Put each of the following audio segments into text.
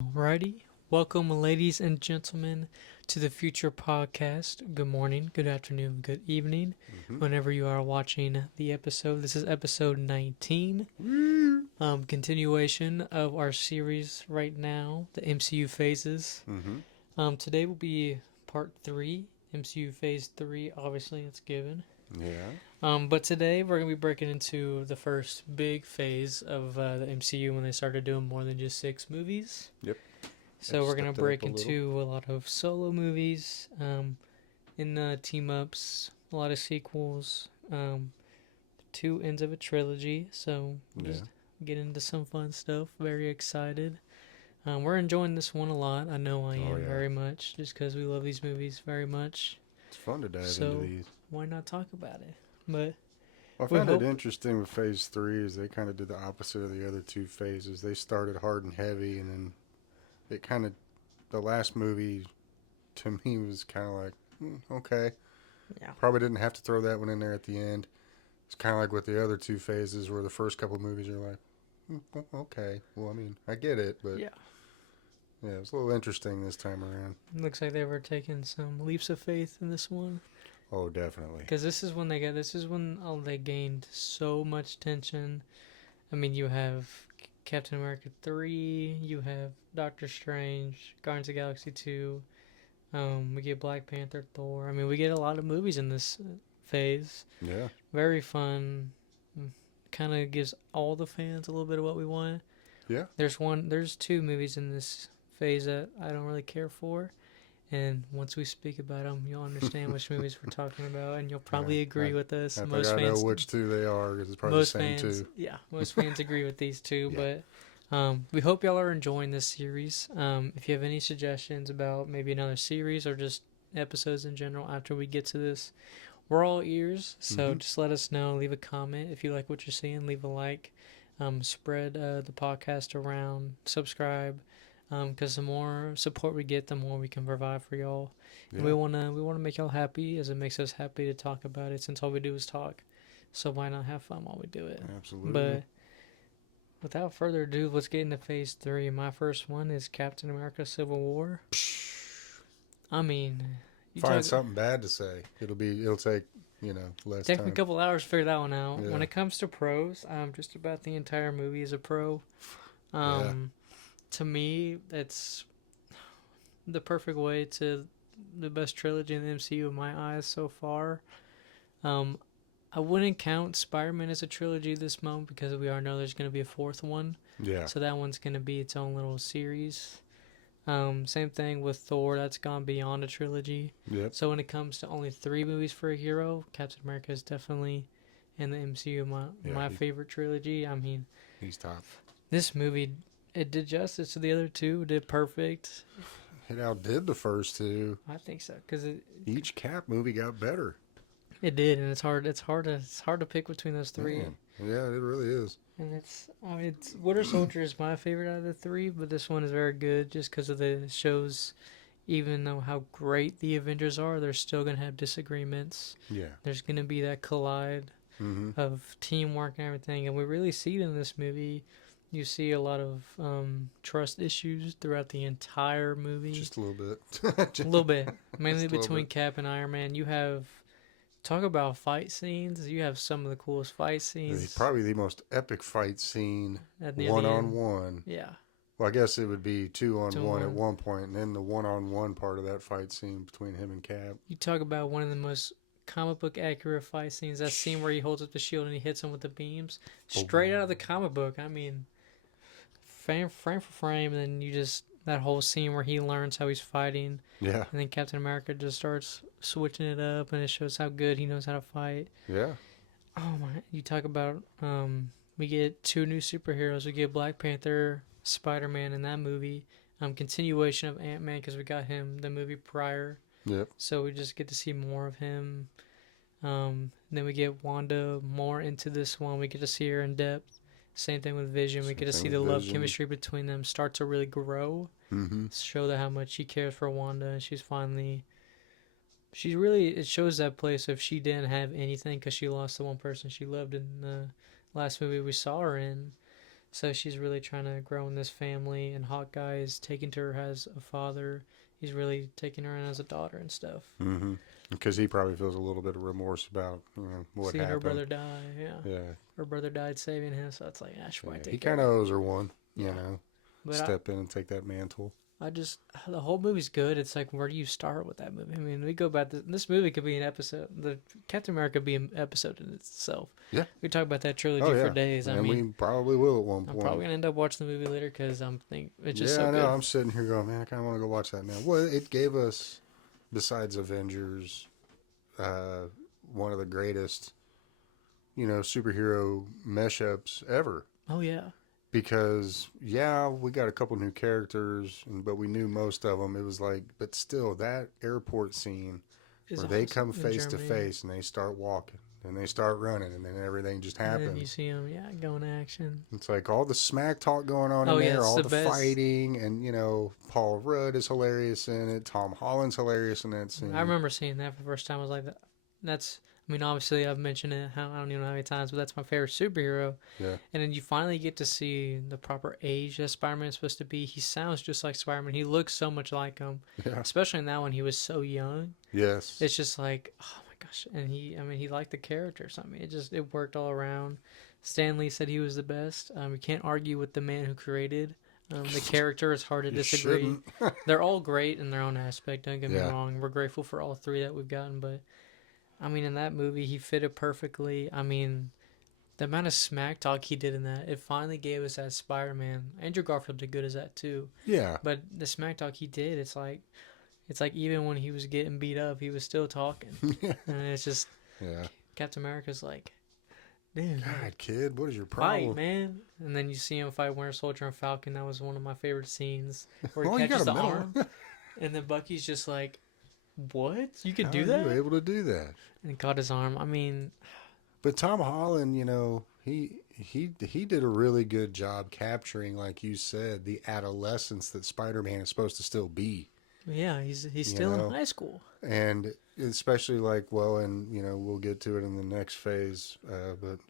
Alrighty. Welcome, ladies and gentlemen, to the Future Podcast. Good morning, good afternoon, good evening, whenever you are watching the episode. This is episode 19. Continuation of our series right now, the MCU phases. Today will be part 3, MCU phase 3. Obviously, it's given. But today we're going to be breaking into the first big phase of the MCU when they started doing more than just 6 movies. So we're going to break into a lot of solo movies, in team ups, a lot of sequels, 2 ends of a trilogy. So just get into some fun stuff. Very excited. We're enjoying this one a lot. I know I am very much, just because we love these movies very much. It's fun to dive into these. Why not talk about it? But I found it interesting with phase 3 is they kind of did the opposite of the other 2 phases. They started hard and heavy, and then it kind of, the last movie to me was kind of like, okay. Yeah. Probably didn't have to throw that one in there at the end. It's kind of like with the other 2 phases where the first couple movies are like, okay. Well, I mean, I get it, but yeah, it was a little interesting this time around. Looks like they were taking some leaps of faith in this one. Oh, definitely. Because this is when they gained so much tension. I mean, you have Captain America 3, you have Doctor Strange, Guardians of the Galaxy 2, we get Black Panther, Thor. I mean, we get a lot of movies in this phase. Yeah. Very fun. Kind of gives all the fans a little bit of what we want. Yeah. There's 2 movies in this phase that I don't really care for. And once we speak about them, you'll understand which movies we're talking about, and you'll probably agree with us. I think I know which 2 they are, because it's probably the same 2. Yeah, most fans agree with these 2, but we hope y'all are enjoying this series. If you have any suggestions about maybe another series or just episodes in general after we get to this, we're all ears, so just let us know. Leave a comment if you like what you're seeing. Leave a like. Spread the podcast around. Subscribe. Because the more support we get, the more we can provide for y'all. Yeah. And we wanna make y'all happy, as it makes us happy to talk about it. Since all we do is talk, so why not have fun while we do it? Absolutely. But without further ado, let's get into phase 3. My first one is Captain America: Civil War. I mean, find something bad to say. It'll take less take time. me a couple hours to figure that one out. Yeah. When it comes to pros, just about the entire movie is a pro. To me, it's the perfect way to the best trilogy in the MCU in my eyes so far. I wouldn't count Spider-Man as a trilogy this month because we already know there's going to be a 4th one. Yeah. So that one's going to be its own little series. Same thing with Thor. That's gone beyond a trilogy. Yep. So when it comes to only 3 movies for a hero, Captain America is definitely in the MCU my favorite trilogy. I mean, he's top. This movie, it did justice to the other 2. Did perfect. It outdid the first 2. I think so, because each Cap movie got better. It did, and it's hard to pick between those 3. Man. Yeah, it really is. And it's Winter Soldier is my favorite out of the 3, but this one is very good just because of the shows. Even though how great the Avengers are, they're still gonna have disagreements. Yeah, there's gonna be that collide of teamwork and everything, and we really see it in this movie. You see a lot of trust issues throughout the entire movie. Just a little bit. A little bit. Mainly between Cap and Iron Man. You have, talk about fight scenes. You have some of the coolest fight scenes. It's probably the most epic fight scene, at one-on-one. Yeah. Well, I guess it would be 2-on-1 at one point, and then the one-on-one part of that fight scene between him and Cap. You talk about one of the most comic book accurate fight scenes. That scene where he holds up the shield and he hits him with the beams. Straight out of the comic book. I mean, frame for frame, and then you just, that whole scene where he learns how he's fighting. Yeah. And then Captain America just starts switching it up, and it shows how good he knows how to fight. Yeah. Oh my! You talk about we get 2 new superheroes. We get Black Panther, Spider-Man in that movie. Continuation of Ant-Man because we got him the movie prior. Yep. So we just get to see more of him. Then we get Wanda more into this one. We get to see her in depth. Same thing with Vision. We get to see the love chemistry between them start to really grow. Show that how much she cares for Wanda, and it shows that place if she didn't have anything because she lost the one person she loved in the last movie we saw her in. So she's really trying to grow in this family, and Hawkeye is taking to her as a father. He's really taking her in as a daughter and stuff. Mm-hmm. Because he probably feels a little bit of remorse about what Seeing happened. her brother die, yeah. Yeah. Her brother died saving him, so it's like, I should probably take he care kind of of him. owes her one, Yeah. But step in and take that mantle. The whole movie's good. It's like, where do you start with that movie? I mean, we go back. This movie could be an episode. The Captain America could be an episode in itself. Yeah. We talk about that trilogy for days. And I mean, we probably will at one point. I'm probably gonna end up watching the movie later because it's just yeah, so I know. good. I'm sitting here going, man, I kind of want to go watch that now. Well, it gave us, besides Avengers, one of the greatest, superhero mesh-ups ever. Oh yeah. Because we got a couple new characters, but we knew most of them. It was like, but still, that airport scene where they come face to face and they start walking and they start running and then everything just happens. And then you see them, going to action. It's like all the smack talk going on in there, all the fighting, and Paul Rudd is hilarious in it. Tom Holland's hilarious in that scene. I remember seeing that for the first time. I was like, that's. I mean, obviously, I've mentioned it. I don't even know how many times, but that's my favorite superhero. Yeah. And then you finally get to see the proper age that Spider-Man is supposed to be. He sounds just like Spider-Man. He looks so much like him. Yeah. Especially in that one, he was so young. Yes. It's just like, oh my gosh. And he liked the character. So, I mean, it worked all around. Stan Lee said he was the best. You can't argue with the man who created the character. It's hard to disagree. They're all great in their own aspect. Don't get me wrong. We're grateful for all three that we've gotten, but I mean, in that movie, he fitted perfectly. I mean, the amount of smack talk he did in that, it finally gave us that Spider-Man. Andrew Garfield did good as that too. Yeah. But the smack talk he did, it's like even when he was getting beat up, he was still talking. And it's just, Captain America's like, dude, God, kid, what is your problem? Fight, man. And then you see him fight Winter Soldier and Falcon. That was one of my favorite scenes where he catches the arm, and then Bucky's just like, what? You could do that? You were able to do that. And caught his arm. I mean, but Tom Holland, he did a really good job capturing, like you said, the adolescence that Spider-Man is supposed to still be. Yeah, he's still in high school. And especially and we'll get to it in the next phase, but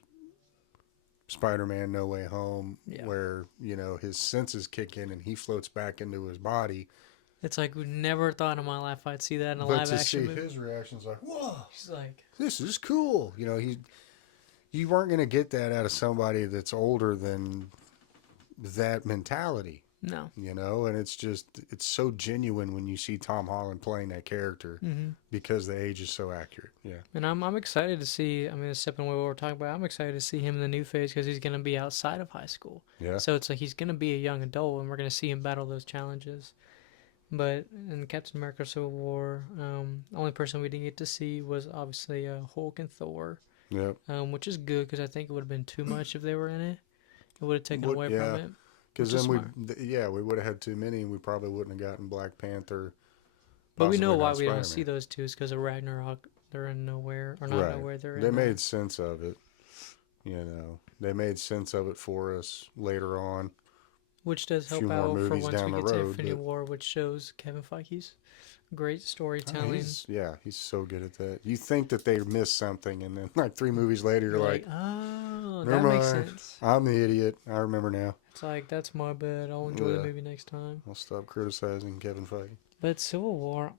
Spider-Man No Way Home, where, his senses kick in and he floats back into his body. It's like, we never thought in my life I'd see that in a live action movie. But to see his reactions, like, whoa, he's like, this is cool. You weren't going to get that out of somebody that's older than that mentality. No. And it's so genuine when you see Tom Holland playing that character because the age is so accurate. Yeah. And I'm excited to see, stepping away what we're talking about, I'm excited to see him in the new phase because he's going to be outside of high school. Yeah. So it's like he's going to be a young adult and we're going to see him battle those challenges. But in Captain America Civil War, the only person we didn't get to see was obviously Hulk and Thor. Yep. Which is good because I think it would have been too much if they were in it. It would have taken away from it. Because then we would have had too many and we probably wouldn't have gotten Black Panther. But we know why we don't see those two is because of Ragnarok. They're in nowhere. Or not nowhere. They made sense of it. They made sense of it for us later on. Which does help out for once we get to Infinity War, which shows Kevin Feige's great storytelling. He's so good at that. You think that they missed something, and then like 3 movies later, you're like, oh, that makes sense. I'm the idiot. I remember now. It's like, that's my bad. I'll enjoy the movie next time. I'll stop criticizing Kevin Feige. But Civil War,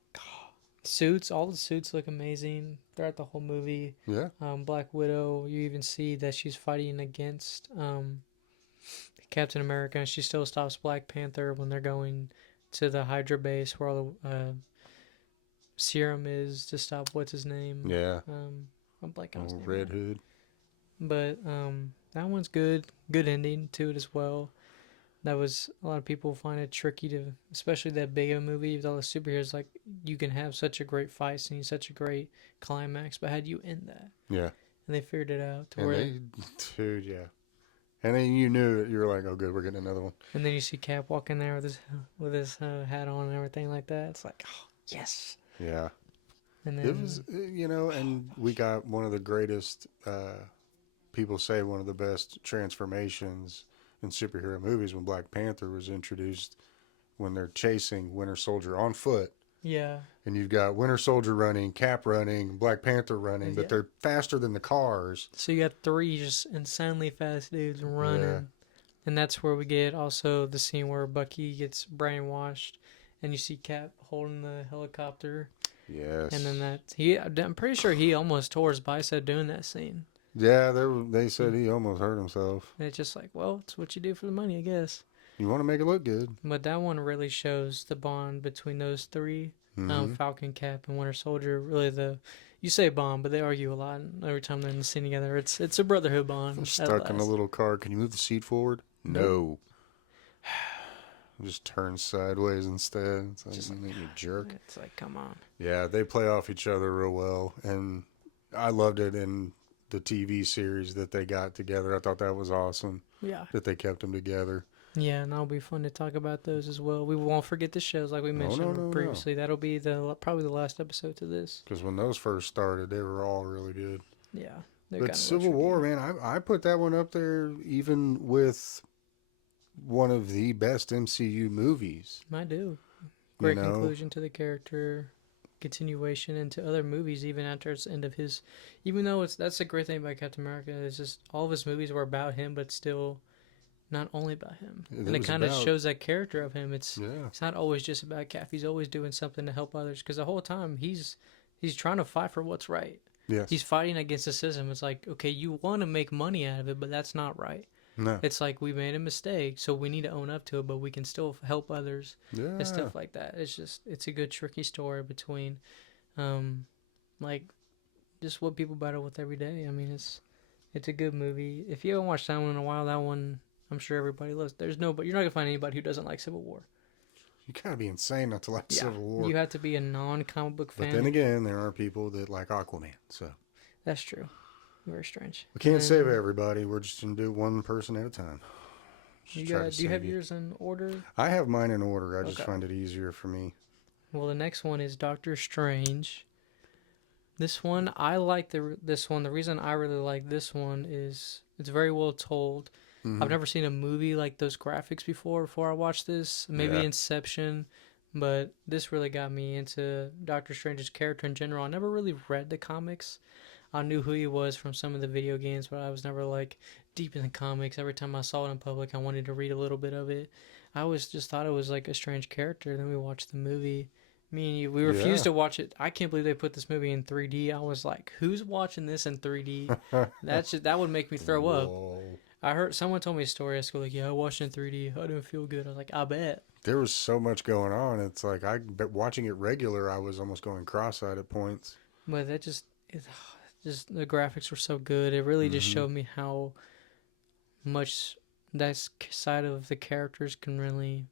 suits, all the suits look amazing throughout the whole movie. Yeah. Black Widow, you even see that she's fighting against Captain America, and she still stops Black Panther when they're going to the Hydra base where all the serum is to stop what's his name. Yeah. I'm blanking on his name. Red Hood. But that one's good. Good ending to it as well. That was, a lot of people find it tricky to, especially that big of a movie with all the superheroes. Like, you can have such a great fight scene, such a great climax, but how do you end that? Yeah. And they figured it out dude, yeah. And then you knew it. You were like, "Oh, good, we're getting another one." And then you see Cap walking there with his hat on and everything like that. It's like, oh, yes. Yeah. And then, it was, and we got one of the greatest. People say one of the best transformations in superhero movies when Black Panther was introduced. When they're chasing Winter Soldier on foot. Yeah. And you've got Winter Soldier running, Cap running, Black Panther running, but they're faster than the cars. So you got 3 just insanely fast dudes running. And that's where we get also the scene where Bucky gets brainwashed, and you see Cap holding the helicopter. Yes. And then I'm pretty sure he almost tore his bicep doing that scene. Yeah, they said he almost hurt himself. And it's just like, well, it's what you do for the money, I guess. You want to make it look good. But that one really shows the bond between those three, Falcon, Cap, and Winter Soldier. Really, you say bond, but they argue a lot every time they're in the scene together. It's a brotherhood bond. They're stuck in a little car. Can you move the seat forward? No. Just turn sideways instead. It's like, just like, you jerk. It's like, come on. Yeah, they play off each other real well, and I loved it in the TV series that they got together. I thought that was awesome. Yeah. That they kept them together. Yeah, and that'll be fun to talk about those as well. We won't forget the shows like we mentioned previously. That'll be probably the last episode to this. Because when those first started, they were all really good. Yeah. But Civil War, man, I put that one up there even with one of the best MCU movies. I do. Great conclusion to the character, continuation into other movies even after its end of his. Even though that's the great thing about Captain America is just all of his movies were about him, but still not only about him. And it kind of shows that character of him. It's not always just about Cap. He's always doing something to help others because the whole time he's trying to fight for what's right. Yes. He's fighting against the system. It's like, okay, you want to make money out of it, but that's not right. No. It's like we made a mistake, so we need to own up to it, but we can still help others and stuff like that. It's a good tricky story between, like, just what people battle with every day. I mean, it's a good movie. If you haven't watched that one in a while, that one I'm sure everybody loves. But you're not gonna find anybody who doesn't like Civil War. You gotta be insane not to like Civil War. You have to be a non-comic book fan. But then again, there are people that like Aquaman, so that's true. Very strange. We can't save everybody. We're just gonna do one person at a time. Do you have yours in order? I have mine in order. I just find it easier for me. Well, the next one is Doctor Strange. This one, I like this one. The reason I really like this one is it's very well told. Mm-hmm. I've never seen a movie like those graphics before I watched this. Maybe Inception, but this really got me into Doctor Strange's character in general. I never really read the comics. I knew who he was from some of the video games, but I was never like deep in the comics. Every time I saw it in public, I wanted to read a little bit of it. I always just thought it was like a strange character. Then we watched the movie. Me and you, we refused to watch it. I can't believe they put this movie in 3D. I was like, who's watching this in 3D? That would make me throw up. I heard someone told me a story at school, like, yeah, I watched it in 3D. I didn't feel good. I was like, I bet. There was so much going on. It's like, watching it regular, I was almost going cross-eyed at points. But that just the graphics were so good. It really just showed me how much that side of the characters can really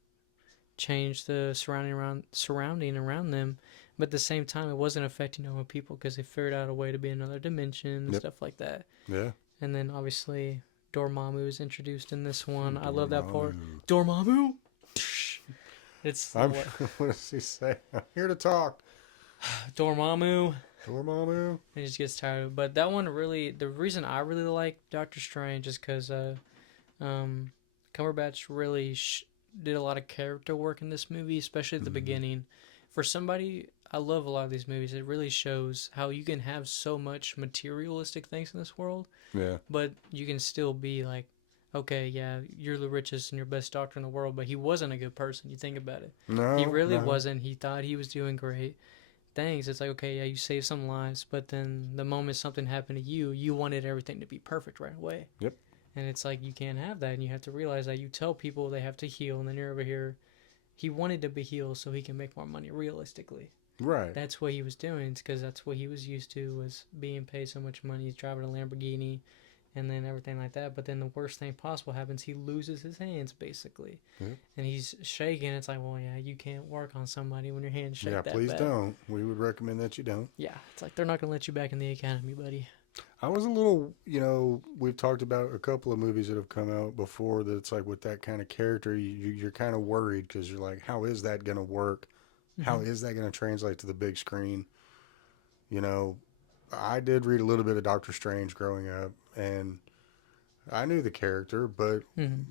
change the surrounding around them. But at the same time, it wasn't affecting normal people because they figured out a way to be in another dimension and stuff like that. Yeah. And then obviously Dormammu is introduced in this one. I love that part. Dormammu. What does he say? I'm here to talk. Dormammu. And he just gets tired of it. But that one really, the reason I really like Doctor Strange is because Cumberbatch really did a lot of character work in this movie, especially at the beginning. For somebody, I love a lot of these movies. It really shows how you can have so much materialistic things in this world. Yeah. But you can still be like, okay, yeah, you're the richest and your best doctor in the world, but he wasn't a good person. You think about it. No. He really wasn't. He thought he was doing great things. It's like, okay, yeah, you saved some lives, but then the moment something happened to you, you wanted everything to be perfect right away. Yep. And it's like, you can't have that, and you have to realize that you tell people they have to heal, and then you're over here. He wanted to be healed so he can make more money realistically. Right. That's what he was doing, because that's what he was used to, was being paid so much money. He's driving a Lamborghini and then everything like that. But then the worst thing possible happens. He loses his hands, basically. Yeah. And he's shaking. It's like, well, yeah, you can't work on somebody when your hands shake that bad. Yeah, please don't. We would recommend that you don't. Yeah. It's like, they're not going to let you back in the academy, buddy. I was a little, we've talked about a couple of movies that have come out before that's like with that kind of character, you're kind of worried because you're like, how is that going to work? Mm-hmm. How is that going to translate to the big screen? I did read a little bit of Doctor Strange growing up, and I knew the character, but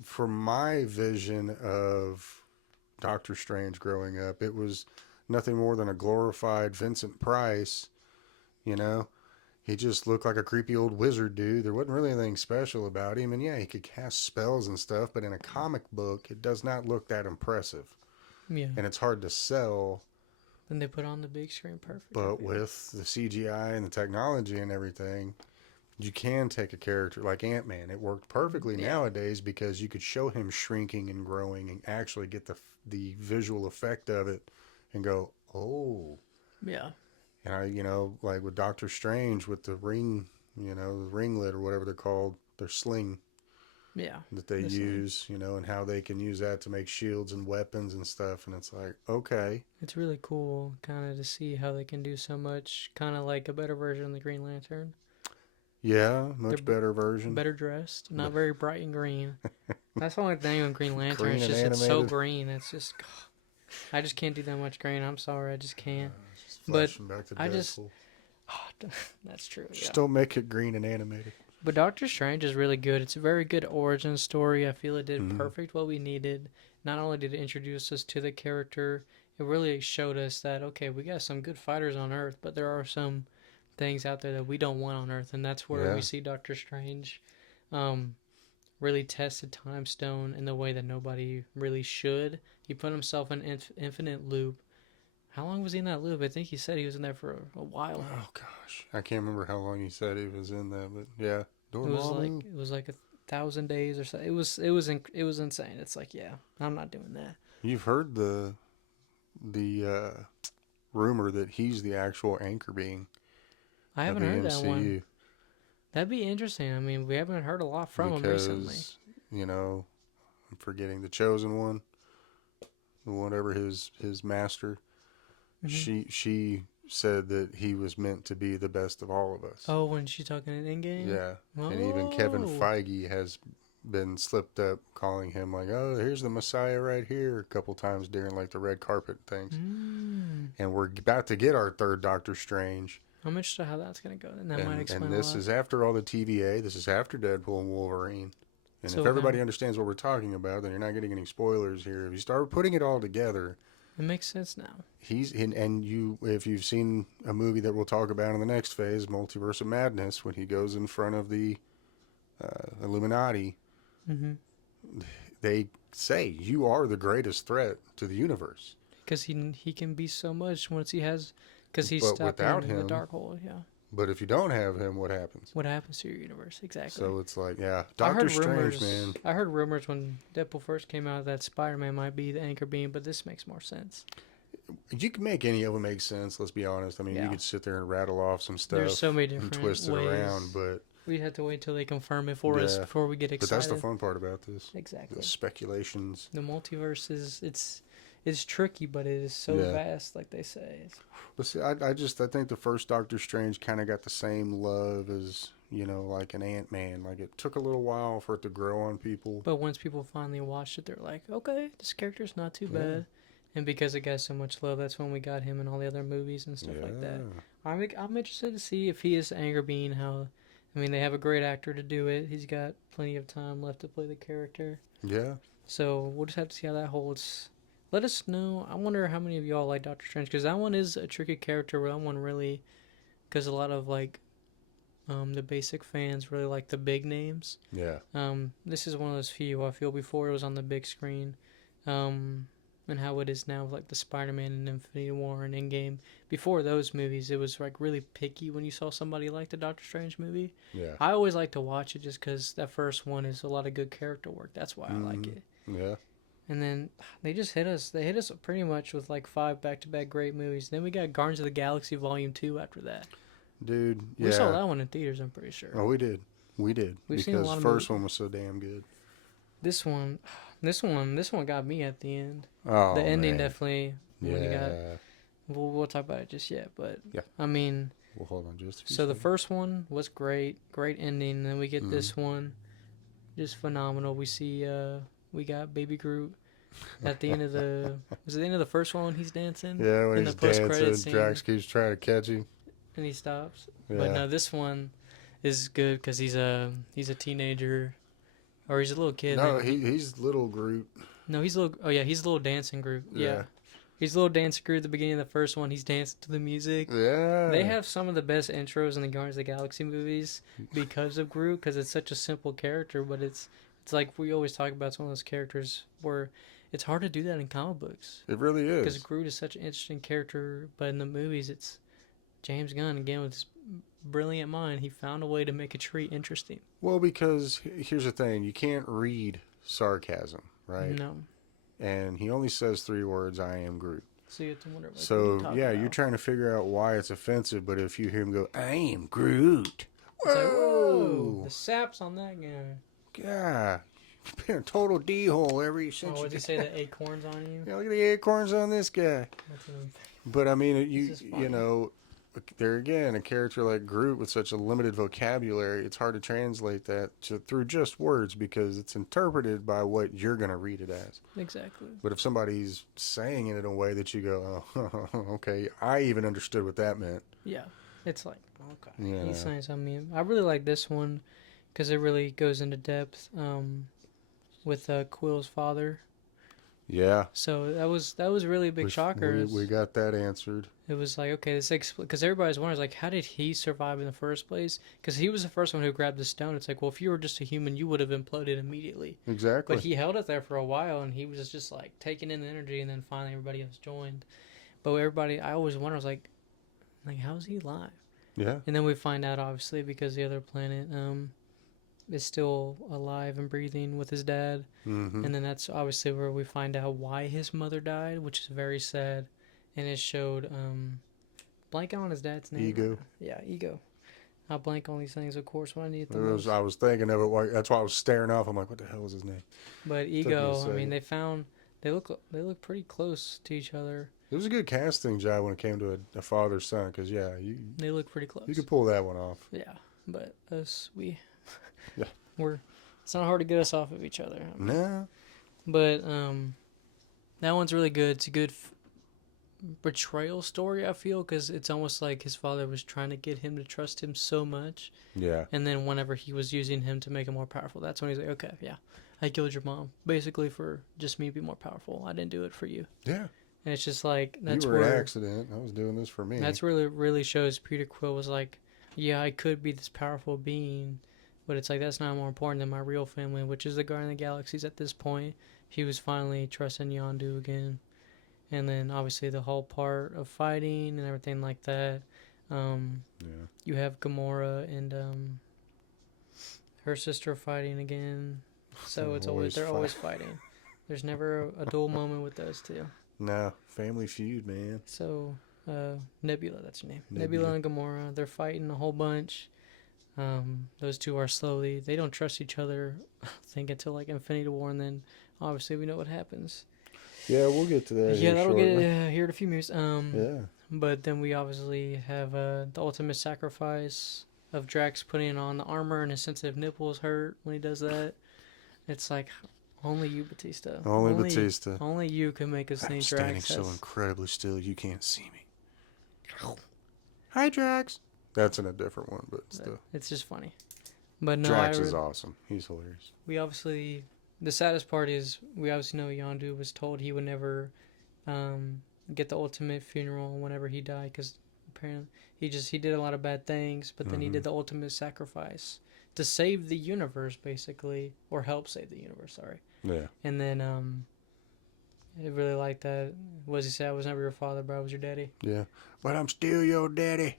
for my vision of Doctor Strange growing up, it was nothing more than a glorified Vincent Price, he just looked like a creepy old wizard dude. There wasn't really anything special about him. And yeah, he could cast spells and stuff, but in a comic book, it does not look that impressive. Yeah. And it's hard to sell. Then they put on the big screen perfect. But with the CGI and the technology and everything, you can take a character like Ant-Man. It worked perfectly nowadays because you could show him shrinking and growing and actually get the visual effect of it and go, oh. Yeah. And like with Doctor Strange with the ring, the ringlet or whatever they're called, their sling. Yeah. That they use, and how they can use that to make shields and weapons and stuff. And it's like, okay. It's really cool kind of to see how they can do so much, kind of like a better version of the Green Lantern. Yeah, much better version. Better dressed, not very bright and green. That's the only thing with Green Lantern. Green it's just animated. It's so green. It's just, I just can't do that much green. I'm sorry, I just can't. Back to I Deadpool. just, that's true. Just don't make it green and animated. But Doctor Strange is really good. It's a very good origin story. I feel it did perfect what we needed. Not only did it introduce us to the character, it really showed us that, okay, we got some good fighters on Earth, but there are some things out there that we don't want on Earth, and that's where we see Doctor Strange really test the time stone in the way that nobody really should. He put himself in infinite loop. How long was he in that loop? I think he said he was in there for a while. Oh gosh, I can't remember how long he said he was in that, but yeah, it was like 1,000 days or so. It was insane. It's like, yeah, I'm not doing that. You've heard the rumor that he's the actual anchor being. I haven't heard that one. That'd be interesting. I mean, we haven't heard a lot from him recently. I'm forgetting the Chosen One, whatever his master. Mm-hmm. She said that he was meant to be the best of all of us. Oh, when she's talking in Endgame? Yeah. Oh. And even Kevin Feige has been slipped up calling him like, oh, here's the Messiah right here, a couple times during like the red carpet things. And we're about to get our third Doctor Strange. I'm interested how that's going to go. And that might explain And this is after all the TVA. This is after Deadpool and Wolverine. And so if everybody understands what we're talking about, then you're not getting any spoilers here. If you start putting it all together, it makes sense now. If you've seen a movie that we'll talk about in the next phase, Multiverse of Madness, when he goes in front of the Illuminati, they say you are the greatest threat to the universe. Because he can be so much once he has, because he's stuck in the dark hole. Yeah. But if you don't have him, what happens? What happens to your universe? Exactly. So it's like, yeah, Doctor Strange, man. I heard rumors when Deadpool first came out that Spider-Man might be the anchor beam, but this makes more sense. You can make any of them make sense, let's be honest. I mean, you could sit there and rattle off some stuff. There's so many different and twist it ways. around, but we have to wait till they confirm it for us before we get excited. But that's the fun part about this. Exactly. The speculations. The multiverse it's tricky, but it is so vast, like they say. But see, I think the first Doctor Strange kind of got the same love as, like an Ant-Man. Like, it took a little while for it to grow on people. But once people finally watched it, they're like, okay, this character's not too bad. And because it got so much love, that's when we got him in all the other movies and stuff like that. I'm interested to see if he is Anger Bean. They have a great actor to do it. He's got plenty of time left to play the character. Yeah. So we'll just have to see how that holds. Let us know. I wonder how many of y'all like Doctor Strange, because that one is a tricky character. That one really, because a lot of the basic fans really like the big names. Yeah. This is one of those few I feel before it was on the big screen, and how it is now with like the Spider-Man and Infinity War and Endgame. Before those movies, it was like really picky when you saw somebody like the Doctor Strange movie. Yeah. I always like to watch it just because that first one is a lot of good character work. That's why I like it. Yeah. And then they just hit us. They hit us pretty much with like 5 back-to-back great movies. Then we got Guardians of the Galaxy Volume 2 after that. Dude, yeah. We saw that one in theaters, I'm pretty sure. Oh, we did. We've seen a lot of the first one was so damn good. This one got me at the end. Oh, the ending man. Definitely. Yeah. We'll talk about it just yet, but yeah. We'll hold on just a few seconds. The first one was great ending, and then we get this one, just phenomenal. We see we got Baby Groot at the end of was it the end of the first one when he's dancing? Yeah, when he's dancing, Drax keeps trying to catch him. And he stops. Yeah. But no, this one is good because he's a teenager, or he's a little kid. No, he's little Groot. No, he's little. Oh yeah, he's a little dancing Groot. Yeah. He's a little dance crew at the beginning of the first one. He's dancing to the music. Yeah. They have some of the best intros in the Guardians of the Galaxy movies because of Groot, because it's such a simple character, but it's like we always talk about. It's one of those characters where it's hard to do that in comic books. It really is. Because Groot is such an interesting character, but in the movies, it's James Gunn, again, with his brilliant mind, he found a way to make a tree interesting. Well, because here's the thing. You can't read sarcasm, right? No. And he only says 3 words, I am Groot. So you have to wonder, like, so, yeah, you're trying to figure out why it's offensive, but if you hear him go, I am Groot. Whoa! Like, whoa! The saps on that guy. Yeah. You've been a total D-hole since what did he say, the acorns on you? Yeah, look at the acorns on this guy. But, I mean, you know, there again, a character like Groot with such a limited vocabulary, it's hard to translate that through just words because it's interpreted by what you're going to read it as. Exactly. But if somebody's saying it in a way that you go, oh, okay, I even understood what that meant. Yeah. It's like, okay. Yeah. He's saying something. I really like this one because it really goes into depth with Quill's father. Yeah. So that was really a big shocker. We got that answered. It was like, okay, this because everybody's wondering, like, how did he survive in the first place? Because he was the first one who grabbed the stone. It's like, well, if you were just a human, you would have imploded immediately. Exactly. But he held it there for a while, and he was just like taking in the energy, and then finally everybody else joined. But I always wonder, I was like, how is he alive? Yeah. And then we find out, obviously, because the other planet is still alive and breathing with his dad. Mm-hmm. And then that's obviously where we find out why his mother died, which is very sad. And it showed, blanking on his dad's name. Ego. Yeah, Ego. I'll blank on these things, of course, when I need the most. I was thinking of it. That's why I was staring off. I'm like, what the hell was his name? But Ego, I mean, they look pretty close to each other. It was a good casting job when it came to a father-son, because, yeah, they look pretty close. You could pull that one off. Yeah, but us, yeah. It's not hard to get us off of each other. No. But that one's really good. It's a good betrayal story, I feel, because it's almost like his father was trying to get him to trust him so much. Yeah. And then whenever he was using him to make him more powerful, that's when he's like, okay, yeah, I killed your mom, basically for just me to be more powerful. I didn't do it for you. Yeah. And it's just like, that's you were an accident. I was doing this for me. That's really shows Peter Quill was like, yeah, I could be this powerful being, but it's like, that's not more important than my real family, which is the Guardian of the Galaxies at this point. He was finally trusting Yondu again. And then, obviously, the whole part of fighting and everything like that. You have Gamora and her sister fighting again. So they're always fighting. There's never a dull moment with those two. No, family feud, man. So, Nebula, that's her name. Nebula and Gamora, they're fighting a whole bunch. Those two are they don't trust each other, I think, until like Infinity War, and then obviously we know what happens. Yeah, we'll get to that. Yeah, that'll get here in a few minutes. Yeah. But then we obviously have the ultimate sacrifice of Drax putting on the armor and his sensitive nipples hurt when he does that. It's like, only you, Batista. Only Batista. Only you can make us think Drax standing so incredibly still you can't see me. Hi, Drax. That's in a different one, but still. It's just funny. But no, Drax is awesome. He's hilarious. We obviously... The saddest part is we obviously know Yondu was told he would never get the ultimate funeral whenever he died, because apparently he did a lot of bad things, but then he did the ultimate sacrifice to save the universe, basically, or help save the universe, sorry. Yeah. And then I really like that. What does he say? I was never your father, but I was your daddy. Yeah. But I'm still your daddy.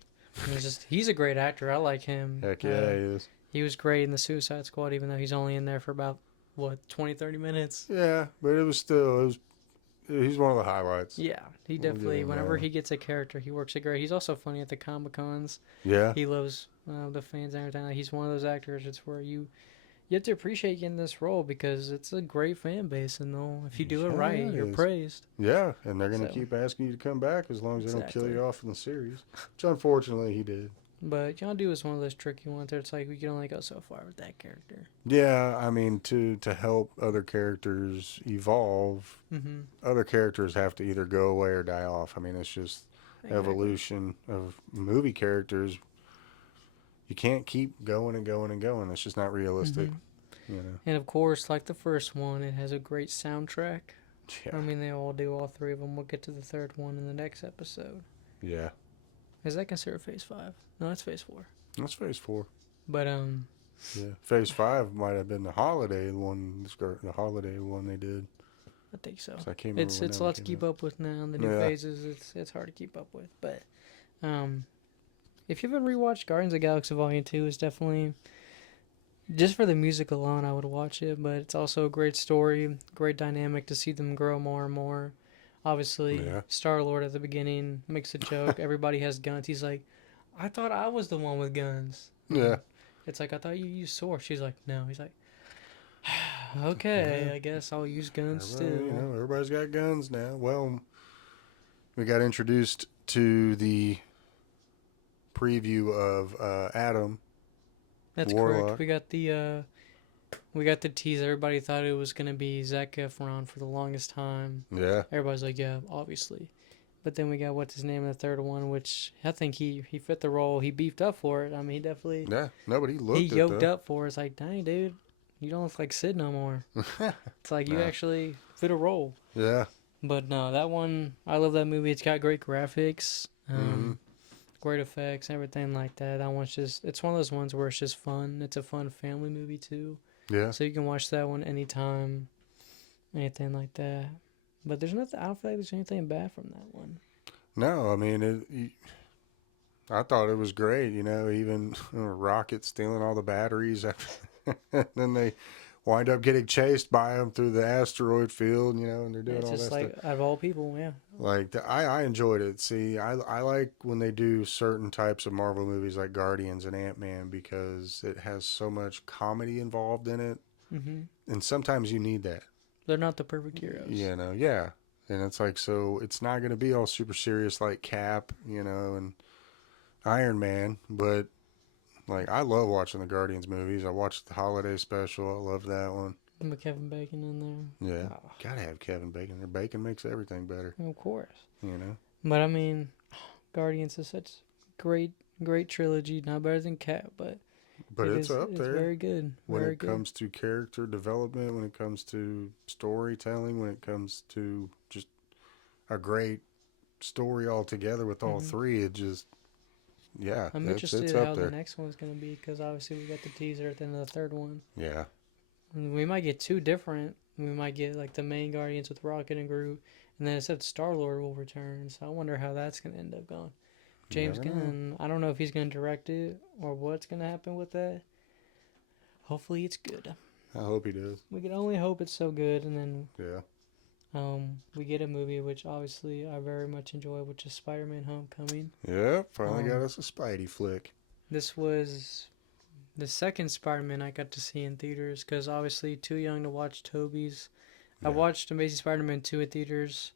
And he's a great actor. I like him. Heck yeah, he is. He was great in the Suicide Squad, even though he's only in there for about 20, 30 minutes? Yeah, but he's one of the highlights. Yeah, he definitely, whenever he gets a character, he works it great. He's also funny at the Comic-Cons. Yeah. He loves the fans and everything. He's one of those actors, it's where you have to appreciate getting this role because it's a great fan base, and if you do it right, you're praised. Yeah, and they're going to keep asking you to come back as long as they don't kill you off in the series, which unfortunately he did. But Yondu is one of those tricky ones where it's like we can only go so far with that character. Yeah, I mean, to help other characters evolve, other characters have to either go away or die off. I mean, it's just evolution of movie characters. You can't keep going and going and going. It's just not realistic. You know? And of course, like the first one, it has a great soundtrack Yeah. I mean, they all do, all three of them. We'll get to the third one in the next episode. Yeah. Is that considered Phase 5? No, that's Phase 4. That's Phase 4. But, Yeah. Phase 5 might have been the holiday one they did. I think so. I can't remember It's a lot to keep up with now. The new phases, it's hard to keep up with. But, if you haven't rewatched Guardians of the Galaxy Volume 2, it's definitely... Just for the music alone, I would watch it, but it's also a great story, great dynamic to see them grow more and more. Obviously, Star-Lord at the beginning makes a joke. Everybody has guns. He's like, I thought I was the one with guns. Yeah. It's like, I thought you used swords. She's like, no. He's like, okay, I guess I'll use guns too. Everybody's got guns now. Well, we got introduced to the preview of Adam. That's Warlock. correct. We got the tease. Everybody thought it was gonna be Zac Efron for the longest time. Yeah. Everybody's like, yeah, obviously. But then we got what's his name in the third one, which I think he fit the role. He beefed up for it. I mean, he definitely. Yeah. Nobody looked. He yoked up for it. It's like, dang, dude, you don't look like Sid no more. It's like you actually fit a role. Yeah. But no, that one, I love that movie. It's got great graphics. Great effects, everything like that. That one's just, it's one of those ones where it's just fun. It's a fun family movie too. Yeah. So you can watch that one anytime, anything like that. But there's nothing, I don't feel like there's anything bad from that one. No, I mean, I thought it was great, even Rocket stealing all the batteries. Then they wind up getting chased by them through the asteroid field, and they're doing all that stuff. It's just like, out of all people, yeah. Like, I enjoyed it. See, I like when they do certain types of Marvel movies like Guardians and Ant-Man because it has so much comedy involved in it. Mm-hmm. And sometimes you need that. They're not the perfect heroes. Yeah. And it's like, so it's not going to be all super serious like Cap, and Iron Man, but like, I love watching the Guardians movies. I watched the holiday special. I love that one. With Kevin Bacon in there. Yeah. Gotta have Kevin Bacon there. Bacon makes everything better. Of course. But I mean, Guardians is such great trilogy. Not better than Cap, but it's up there. It's very good. When it comes to character development, when it comes to storytelling, when it comes to just a great story altogether with all three, it just... Yeah, I'm interested in how the next one's going to be because obviously we got the teaser at the end of the third one. Yeah. We might get two different. We might get like the main Guardians with Rocket and Groot, and then it said Star-Lord will return. So I wonder how that's going to end up going. James Gunn, I don't know if he's going to direct it or what's going to happen with that. Hopefully it's good. I hope he does. We can only hope it's so good, and then we get a movie which obviously I very much enjoy, which is Spider-Man Homecoming. Yeah, finally got us a Spidey flick. This was the second Spider-Man I got to see in theaters because obviously too young to watch Tobey's. Yeah. I watched Amazing Spider-Man 2 in theaters.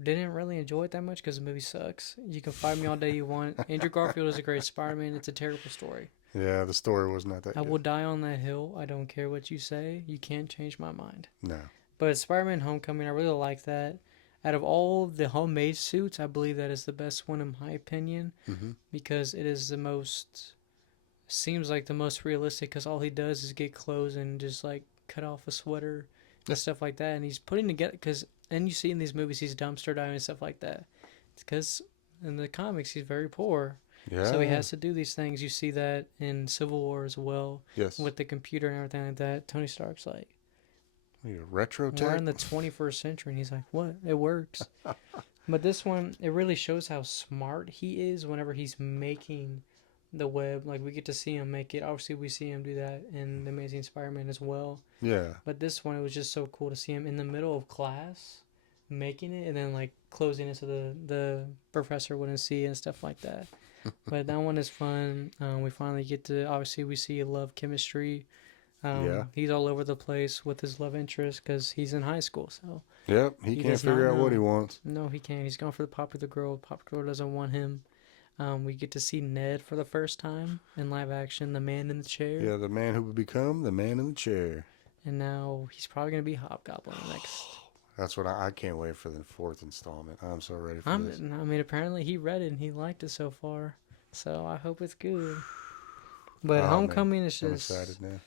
Didn't really enjoy it that much because the movie sucks. You can fight me all day you want. Andrew Garfield is a great Spider-Man. It's a terrible story. Yeah, the story was not that good. I will die on that hill. I don't care what you say. You can't change my mind. No. But Spider-Man Homecoming, I really like that. Out of all the homemade suits, I believe that is the best one in my opinion because it is the most, seems like the most realistic because all he does is get clothes and just like cut off a sweater and stuff like that. And he's putting together, because, and you see in these movies he's dumpster diving and stuff like that. It's because in the comics he's very poor. Yeah. So he has to do these things. You see that in Civil War as well. Yes. With the computer and everything like that. Tony Stark's like, retro tech? We're in the 21st century. And he's like, what? It works. But this one, it really shows how smart he is whenever he's making the web. Like, we get to see him make it. Obviously, we see him do that in The Amazing Spider-Man as well. Yeah. But this one, it was just so cool to see him in the middle of class making it and then, like, closing it so the professor wouldn't see it and stuff like that. But that one is fun. We finally get to, obviously, we see love chemistry. He's all over the place with his love interest because he's in high school. So yep, he can't figure out what he wants. No, he can't. He's going for the popular girl. The popular girl doesn't want him. We get to see Ned for the first time in live action, the man in the chair. Yeah, the man who would become the man in the chair. And now he's probably going to be Hobgoblin next. That's what I can't wait for the fourth installment. I'm so ready for this. I mean, apparently he read it and he liked it so far. So I hope it's good. But Homecoming is just... I'm excited now.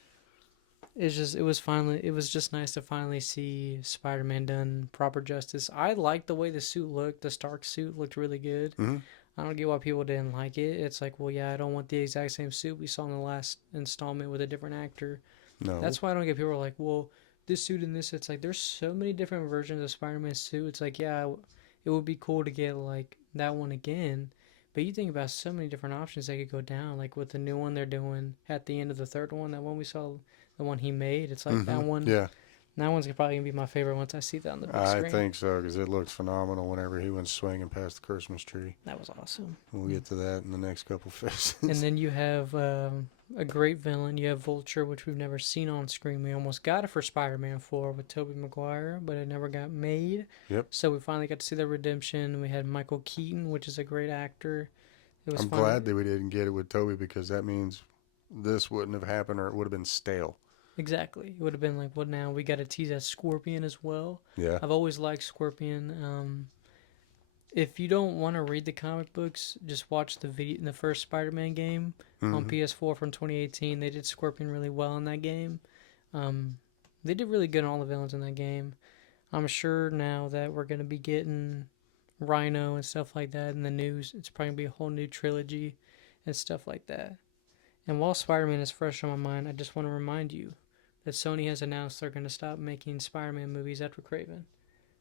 it was just nice to finally see Spider-Man done proper justice. I liked the way the suit looked. The Stark suit looked really good. Mm-hmm. I don't get why people didn't like it. It's like, well, yeah, I don't want the exact same suit we saw in the last installment with a different actor. No. That's why I don't get people are like, well, this suit and this. It's like there's so many different versions of Spider-Man's suit. It's like, yeah, it would be cool to get like that one again. But you think about so many different options they could go down. Like with the new one they're doing at the end of the third one, that one we saw, the one he made. It's like Mm-hmm. that one. Yeah. That one's probably gonna be my favorite once I see that on the big I screen. think so, because it looks phenomenal whenever he went swinging past the Christmas tree. That was awesome. We'll get to that in the next couple faces. And then you have a great villain. You have Vulture, which we've never seen on screen. We almost got it for Spider-Man 4 with Tobey Maguire, but it never got made. Yep. So we finally got to see the redemption. We had Michael Keaton, which is a great actor. I'm glad that we didn't get it with Tobey, because that means this wouldn't have happened, or it would have been stale. Exactly. It would have been like, what now? We got to tease that Scorpion as well. Yeah. I've always liked Scorpion. If you don't want to read the comic books, just watch the first Spider-Man game on PS4 from 2018. They did Scorpion really well in that game. They did really good on all the villains in that game. I'm sure now that we're going to be getting Rhino and stuff like that in the news, it's probably going to be a whole new trilogy and stuff like that. And while Spider-Man is fresh on my mind, I just want to remind you that Sony has announced they're going to stop making Spider-Man movies after Craven.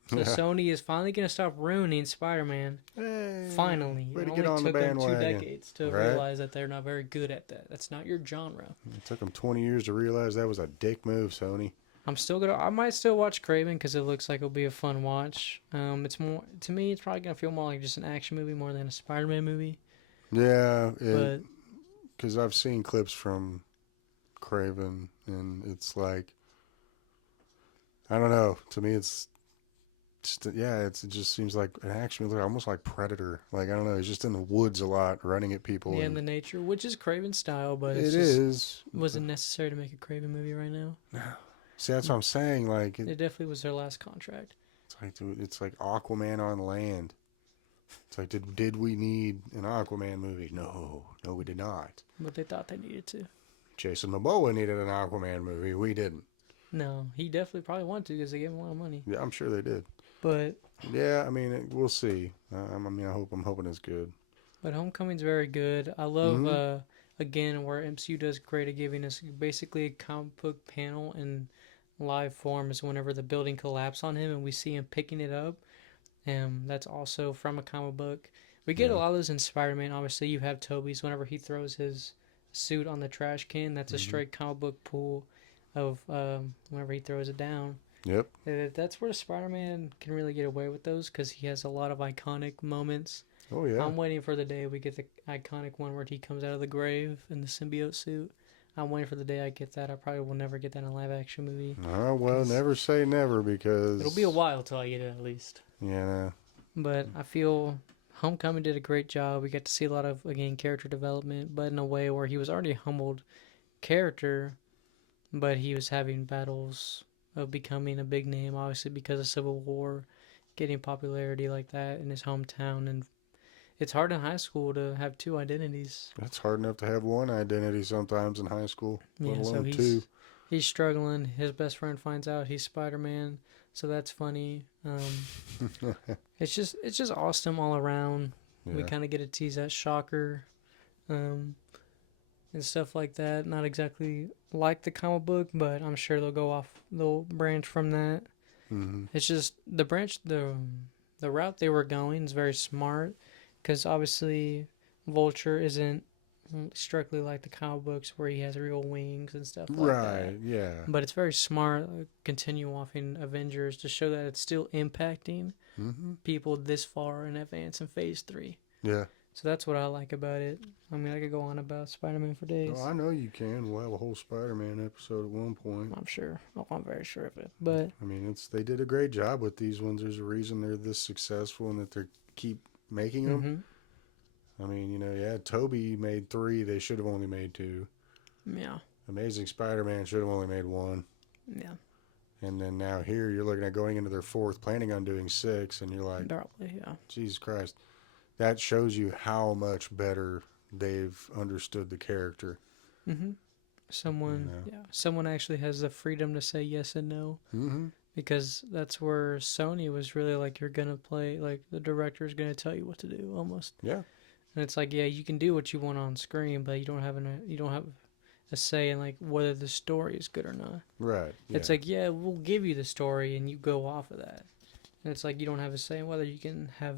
So Sony is finally going to stop ruining Spider-Man. Hey, Finally. Way to It get only on the took them 2 bandwagon. decades to realize that they're not very good at that. That's not your genre. It took them 20 years to realize that was a dick move, Sony. I might still watch Craven because it looks like it'll be a fun watch. It's more, to me, it's probably going to feel more like just an action movie more than a Spider-Man movie. Yeah, But because I've seen clips from Craven, and it's like, I don't know. To me, it just seems like an action movie, almost like Predator. Like, I don't know, he's just in the woods a lot, running at people. yeah, in the nature, which is Craven style, but it is. Wasn't necessary to make a Craven movie right now. No. See, that's what I'm saying. Like, It definitely was their last contract. it's like Aquaman on land. It's like, did we need an Aquaman movie? No, we did not. But they thought they needed to. Jason Momoa needed an Aquaman movie. We didn't. No, he definitely probably wanted to because they gave him a lot of money. Yeah, I'm sure they did. But yeah, I mean, we'll see. I'm hoping it's good. But Homecoming's very good. I love again where MCU does great at giving us basically a comic book panel in live form is whenever the building collapses on him and we see him picking it up. That's also from a comic book. We get a lot of those in Spider-Man. Obviously, you have Tobey's whenever he throws his suit on the trash can. That's a straight comic book pool of whenever he throws it down. Yep. That's where Spider-Man can really get away with those because he has a lot of iconic moments. Oh, yeah. I'm waiting for the day we get the iconic one where he comes out of the grave in the symbiote suit. I'm waiting for the day I get that. I probably will never get that in a live-action movie. Oh, well, never say never, because It'll be a while till I get it, at least. Yeah. But I feel Homecoming did a great job. We got to see a lot of, again, character development, but in a way where he was already a humbled character, but he was having battles of becoming a big name, obviously because of Civil War, getting popularity like that in his hometown. And it's hard in high school to have 2 identities. It's hard enough to have one identity sometimes in high school, let alone 2. He's struggling. His best friend finds out he's Spider-Man, so that's funny. It's just awesome all around. Yeah. We kind of get to tease that Shocker, and stuff like that. Not exactly like the comic book, but I'm sure they'll branch from that. Mm-hmm. It's just the route they were going is very smart, because obviously Vulture isn't strictly like the comic books where he has real wings and stuff like that. Right, yeah. But it's very smart continue off in Avengers to show that it's still impacting people this far in advance in Phase 3. Yeah. So that's what I like about it. I mean, I could go on about Spider-Man for days. Oh, I know you can. We'll have a whole Spider-Man episode at one point. I'm sure. Oh, I'm very sure of it. But I mean, they did a great job with these ones. There's a reason they're this successful and that they keep making them. Mm-hmm. I mean, Tobey made 3. They should have only made 2. Yeah. Amazing Spider-Man should have only made 1. Yeah. And then now here you're looking at going into their 4th, planning on doing 6, and you're like, probably, yeah. Jesus Christ. That shows you how much better they've understood the character. Mm-hmm. Someone, yeah, someone actually has the freedom to say yes and no. Mm-hmm. Because that's where Sony was really like, you're gonna play, like the director's gonna tell you what to do almost. Yeah. And it's like, yeah, you can do what you want on screen, but you don't have a say in like whether the story is good or not. Right. Yeah. It's like, yeah, we'll give you the story and you go off of that. And it's like you don't have a say in whether you can have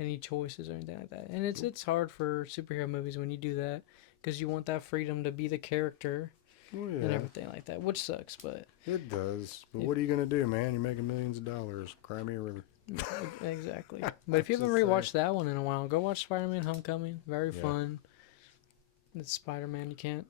any choices or anything like that. And it's hard for superhero movies when you do that because you want that freedom to be the character and everything like that, which sucks, but it does. But what are you gonna do, man? You're making millions of dollars. Cry me a river. Exactly. But if you haven't rewatched that one in a while, go watch Spider-Man: Homecoming. Very fun. It's Spider-Man. You can't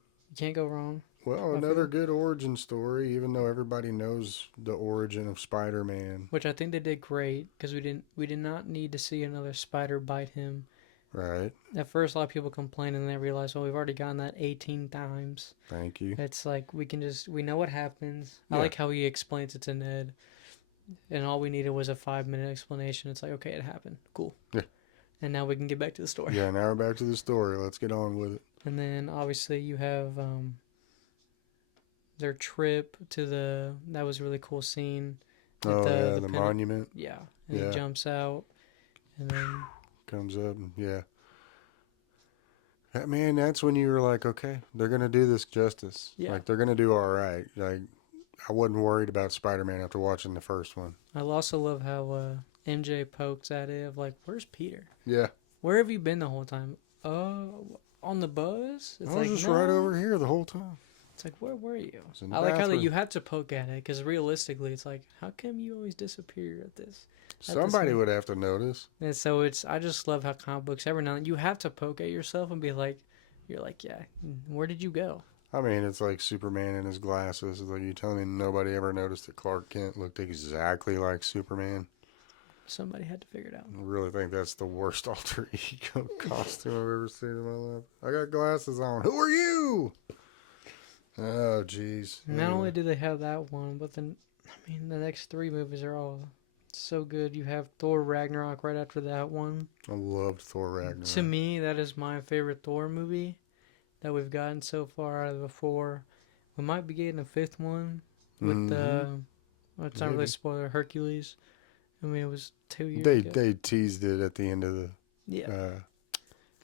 go wrong. Well, another good origin story, even though everybody knows the origin of Spider-Man. Which I think they did great because we did not need to see another spider bite him. Right. At first, a lot of people complained, and then they realized, well, we've already gotten that 18 times. Thank you. It's like we know what happens. I like how he explains it to Ned, and all we needed was a 5-minute explanation. It's like, okay, it happened. Cool. Yeah. And now we can get back to the story. Yeah, now we're back to the story. Let's get on with it. And then obviously you have their trip to that was a really cool scene. The monument. Yeah. And he jumps out, and then comes up and man, that's when you were like, okay, they're gonna do this justice. Yeah. Like they're gonna do all right. Like I wasn't worried about Spider-Man after watching the first one. I also love how MJ pokes at it of like, where's Peter? Yeah. Where have you been the whole time? On the bus? It's I was just right over here the whole time. It's like, where were you? I like how you had to poke at it because realistically, it's like, how come you always disappear at this? Somebody would have to notice. And so I just love how comic books every now and then you have to poke at yourself and be like, you're like, yeah, where did you go? I mean, it's like Superman in his glasses. It's like you telling me nobody ever noticed that Clark Kent looked exactly like Superman. Somebody had to figure it out. I really think that's the worst alter ego costume I've ever seen in my life. I got glasses on. Who are you? Oh, jeez. Not only do they have that one, but then, I mean, the next 3 movies are all so good. You have Thor Ragnarok right after that one. I loved Thor Ragnarok. To me, that is my favorite Thor movie that we've gotten so far out of the 4. We might be getting a 5th one with it's not really a spoiler, Hercules. I mean, it was 2 years ago. They teased it at the end of the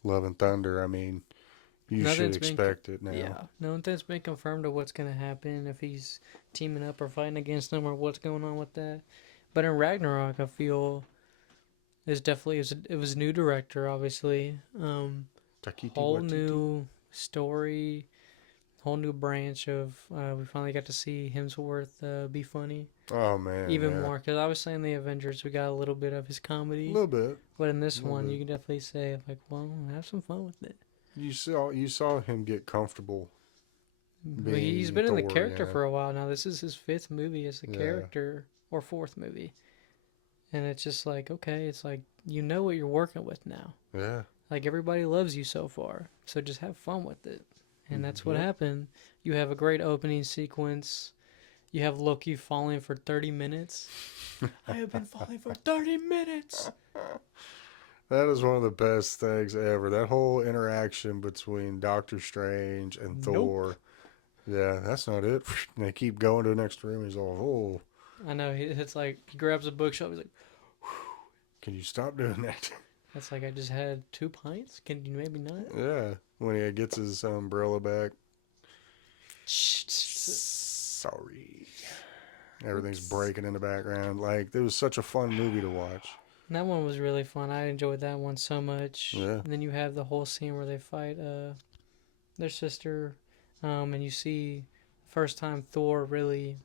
Love and Thunder. I mean, you should expect it now. Yeah, nothing's been confirmed of what's going to happen, if he's teaming up or fighting against them or what's going on with that. But in Ragnarok, I feel it's definitely it was a new director, obviously. Whole new story, whole new branch of. We finally got to see Hemsworth be funny. Oh man, even more because I was saying the Avengers, we got a little bit of his comedy, a little bit. But in this one, you can definitely say like, well, have some fun with it. You saw him get comfortable. He's been in the character for a while now. This is his 5th movie as a character. Or 4th movie. And it's just like, okay, it's like, you know what you're working with now. Yeah. Like, everybody loves you so far. So just have fun with it. And that's what happened. You have a great opening sequence. You have Loki falling for 30 minutes. I have been falling for 30 minutes. That is one of the best things ever. That whole interaction between Doctor Strange and Thor. Yeah, that's not it. And they keep going to the next room. He's all, I know. It's like he grabs a bookshelf. He's like, can you stop doing that? That's like, I just had 2 pints. Can you maybe not? Yeah. When he gets his umbrella back. Sorry. Everything's breaking in the background. Like, it was such a fun movie to watch. That one was really fun. I enjoyed that one so much. Yeah. And then you have the whole scene where they fight their sister. And you see first time Thor really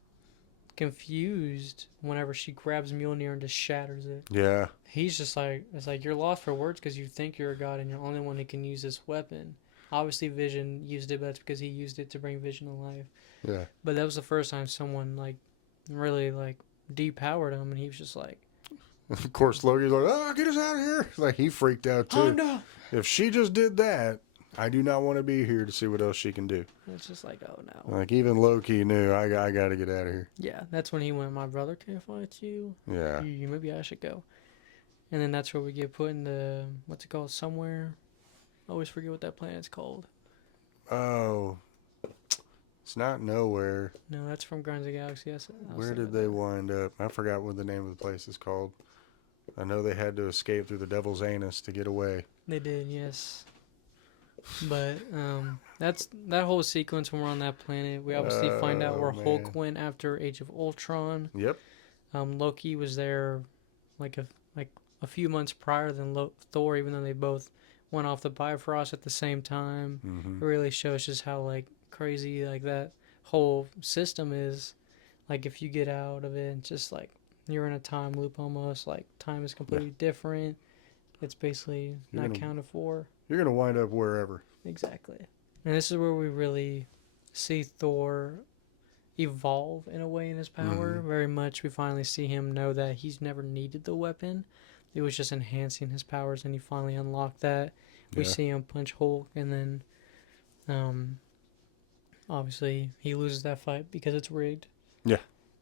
confused whenever she grabs Mjolnir and just shatters it. Yeah. He's just like, it's like you're lost for words because you think you're a god and you're the only one who can use this weapon. Obviously Vision used it, but that's because he used it to bring Vision to life. Yeah. But that was the first time someone like really like depowered him, and he was just like, of course Loki's like, oh, get us out of here. Like, he freaked out too. no. If she just did that, I do not want to be here to see what else she can do. It's just like, oh no. Like, even Loki knew, I got to get out of here. Yeah, that's when he went, my brother can't fight you. Yeah. Maybe I should go. And then that's where we get put in the, what's it called, somewhere. I always forget what that planet's called. Oh. It's not nowhere. No, that's from Guardians of the Galaxy. Yes. Where did they wind up? I forgot what the name of the place is called. I know they had to escape through the Devil's Anus to get away. They did, yes. But that's that whole sequence when we're on that planet. We obviously find out where Hulk went after Age of Ultron. Yep. Loki was there like a few months prior than Thor, even though they both went off the Bifrost at the same time. Mm-hmm. It really shows just how like crazy like that whole system is. Like if you get out of it, just like you're in a time loop almost. Like time is completely different. It's basically not counted for. You're gonna wind up wherever. Exactly. And this is where we really see Thor evolve in a way in his power. Mm-hmm. Very much we finally see him know that he's never needed the weapon. It was just enhancing his powers, and he finally unlocked that. We see him punch Hulk, and then obviously he loses that fight because it's rigged. Yeah.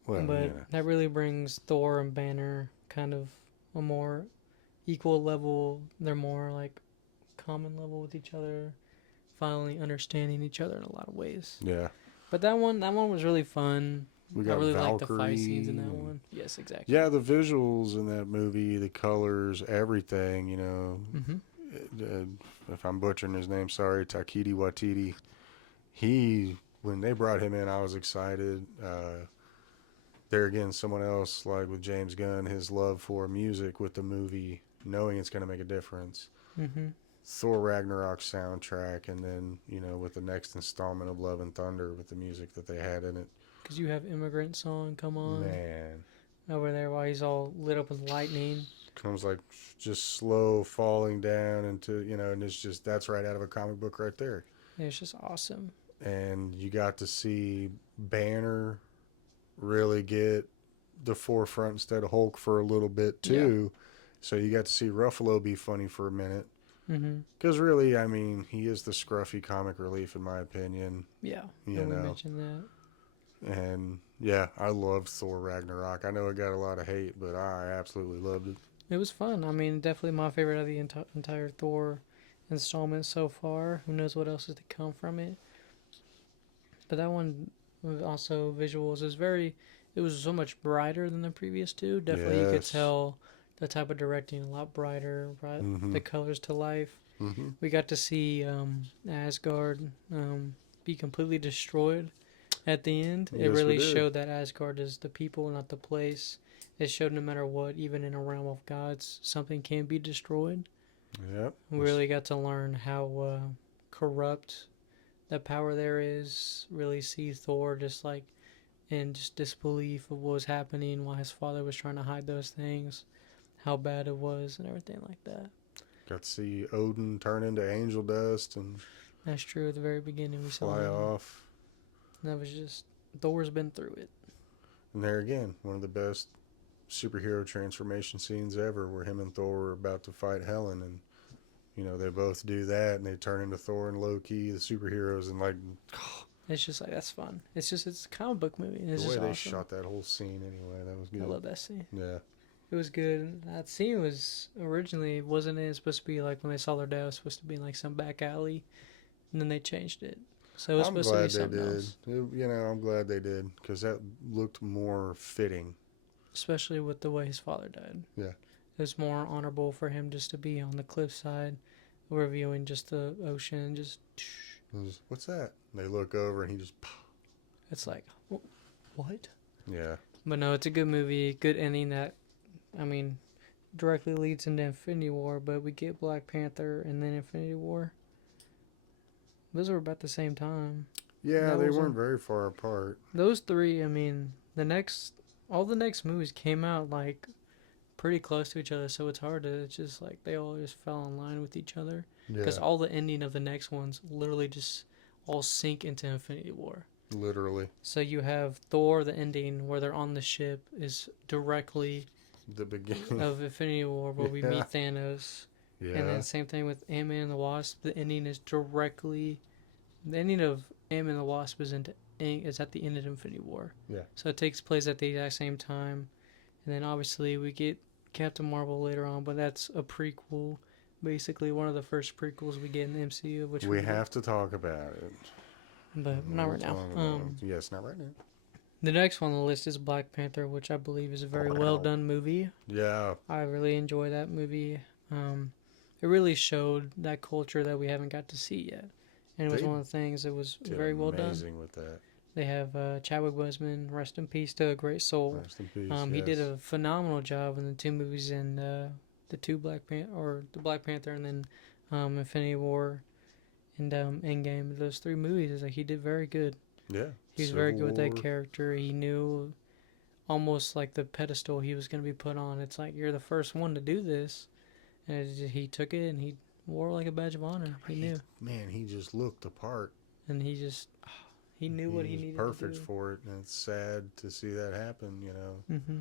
Well, but that really brings Thor and Banner kind of a more equal level. They're more like common level with each other, finally understanding each other in a lot of ways. Yeah. But that one was really fun. We got I really Valkyrie. liked the fight scenes in that one. Yes, exactly. Yeah, the visuals in that movie, the colors, everything, you know. Mm-hmm. If I'm butchering his name, sorry, Taika Waititi. When they brought him in, I was excited. There again, someone else, like with James Gunn, his love for music with the movie, knowing it's going to make a difference. Mm-hmm. Thor Ragnarok soundtrack, and then, you know, with the next installment of Love and Thunder with the music that they had in it. Because you have Immigrant Song come on. Man. Over there while he's all lit up with lightning. Comes like just slow falling down into, you know, and it's just, that's right out of a comic book right there. Yeah, it's just awesome. And you got to see Banner really get the forefront instead of Hulk for a little bit too. Yeah. So you got to see Ruffalo be funny for a minute. Because really, I mean, he is the scruffy comic relief in my opinion. Yeah, you know. mentioned that. And yeah, I loved Thor Ragnarok. I know it got a lot of hate, but I absolutely loved it. It was fun. I mean, definitely my favorite of the entire Thor installment so far. Who knows what else is to come from it? But that one also visuals it was so much brighter than the previous two. Definitely you could tell the type of directing a lot brighter, right? Mm-hmm. The colors to life. Mm-hmm. We got to see Asgard be completely destroyed at the end. Yes, it really showed that Asgard is the people, not the place. It showed no matter what, even in a realm of gods, something can be destroyed. Yep. We really got to learn how corrupt that power there is. Really see Thor just like in just disbelief of what was happening, why his father was trying to hide those things, how bad it was, and everything like that. Got to see Odin turn into angel dust, and that's true. At the very beginning, we saw fly off. And that was just Thor's been through it. And there again, one of the best superhero transformation scenes ever, where him and Thor are about to fight Helen, and you know they both do that, and they turn into Thor and Loki, the superheroes, and like. It's just like, that's fun. It's a comic book movie. And it's the way just they awesome. shot that whole scene anyway, that was good. I love that scene. Yeah. It was good. That scene was originally, wasn't it supposed to be like when they saw their dad, it was supposed to be in like some back alley, and then they changed it. So it was supposed to be something else. You know, I'm glad they did, because that looked more fitting. Especially with the way his father died. Yeah. It was more honorable for him just to be on the cliffside, reviewing just the ocean, just... What's that? And they look over and he just... It's like, what? Yeah. But no, it's a good movie, good ending that, I mean, directly leads into Infinity War, but we get Black Panther and then Infinity War. Those were about the same time. Yeah, they weren't very far apart. Those three, I mean, all the next movies came out, like, pretty close to each other, so it's hard to, it's just, like, they all just fell in line with each other. Because all the ending of the next ones literally just all sync into Infinity War. Literally. So you have Thor, the ending, where they're on the ship, is directly... the beginning of Infinity War, where we meet Thanos. Yeah. And then same thing with Ant-Man and the Wasp. The ending is directly... The ending of Ant-Man and the Wasp is at the end of Infinity War. Yeah. So it takes place at the exact same time. And then obviously we get Captain Marvel later on, but that's a prequel. Basically one of the first prequels we get in the MCU. Which we have to talk about it. but not right now. Yes, not right now. The next one on the list is Black Panther, which I believe is a very well done movie. Yeah. I really enjoy that movie. It really showed that culture that we haven't got to see yet. And it was one of the things that was very well done. Amazing with that. They have Chadwick Boseman, rest in peace to a great soul. Rest in peace, He did a phenomenal job in the two movies and the Black Panther and then Infinity War and Endgame. Those three movies, it's like he did very good. Yeah. He was very good with that character. He knew almost like the pedestal he was going to be put on. It's like, you're the first one to do this. And he took it and he wore it like a badge of honor. He knew. Man, he just looked the part. And he knew what he needed to do. Perfect for it. And it's sad to see that happen, you know. Mm-hmm.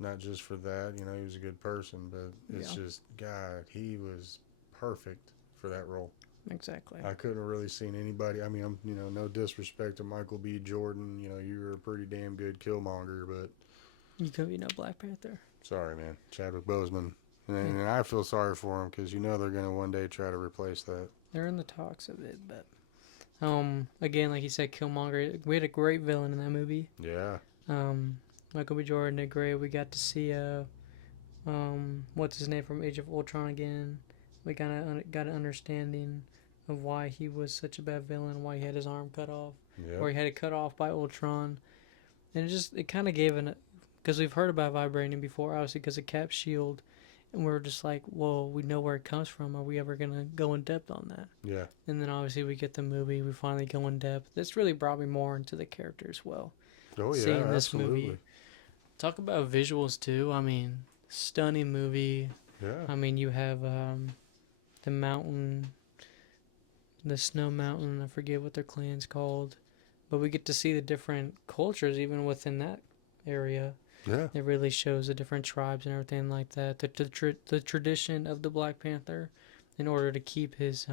Not just for that, you know, he was a good person, but it's just, God, he was perfect for that role. Exactly. I couldn't have really seen anybody. I mean, no disrespect to Michael B. Jordan. You know, you were a pretty damn good Killmonger, but you could be no Black Panther. Sorry, man. Chadwick Boseman. And I feel sorry for him because they're going to one day try to replace that. They're in the talks of it, but again, like you said, Killmonger. We had a great villain in that movie. Yeah. Michael B. Jordan did great. We got to see what's his name from Age of Ultron again. We got an understanding of why he was such a bad villain, why he had his arm cut off, or he had it cut off by Ultron, and it kind of gave because we've heard about vibranium before, obviously because of Cap's shield, and we're just like, well, we know where it comes from. Are we ever gonna go in depth on that? Yeah. And then obviously we get the movie, we finally go in depth. This really brought me more into the character as well. Oh yeah, seeing this absolutely. movie. Talk about visuals too. I mean, stunning movie. Yeah. I mean, you have the mountain, the snow mountain. I forget what their clan's called, but we get to see the different cultures even within that area. Yeah. It really shows the different tribes and everything like that. The tradition of the Black Panther, in order to keep his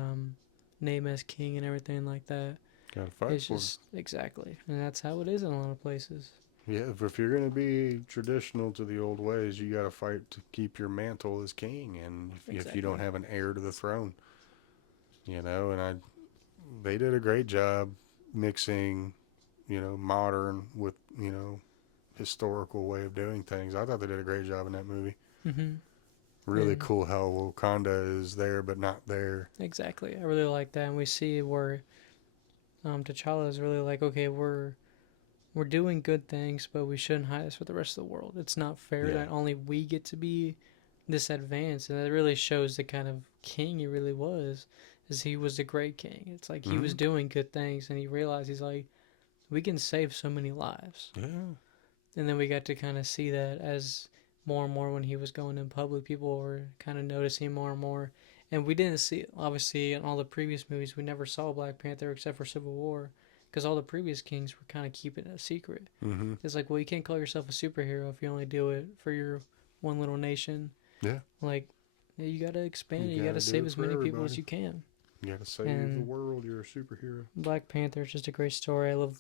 name as king and everything like that. Gotta fight it's for just exactly, and that's how it is in a lot of places. Yeah, if you're gonna be traditional to the old ways, you gotta fight to keep your mantle as king, and if you don't have an heir to the throne, and they did a great job mixing, modern with historical way of doing things. I thought they did a great job in that movie. Mm-hmm. Really cool how Wakanda is there but not there. Exactly, I really like that, and we see where T'Challa is really like, okay, we're doing good things, but we shouldn't hide this with the rest of the world. It's not fair that only we get to be this advanced, and it really shows the kind of king he really was. Is he was a great king. It's like he was doing good things, and he realized he's like, we can save so many lives. Yeah. And then we got to kind of see that as more and more when he was going in public, people were kind of noticing more and more. And we didn't see, obviously, in all the previous movies, we never saw Black Panther except for Civil War, because all the previous kings were kind of keeping it a secret. Mm-hmm. It's like, well, you can't call yourself a superhero if you only do it for your one little nation. Yeah. Like, you got to expand. You got to save as many people as you can. You got to save the world. You're a superhero. Black Panther is just a great story. I love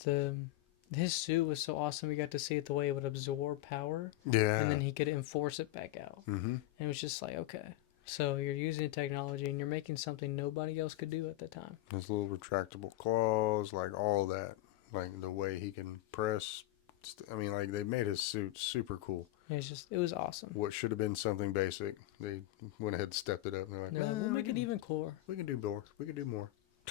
his suit was so awesome. We got to see it the way it would absorb power. Yeah. And then he could enforce it back out. Mm-hmm. And it was just like, okay. So you're using technology and you're making something nobody else could do at the time. His little retractable claws, like all that. Like the way he can press. I mean, like they made his suit super cool. It was awesome. What should have been something basic, they went ahead and stepped it up. And they're like, no, we'll make it even cooler. We can do more. We can do more.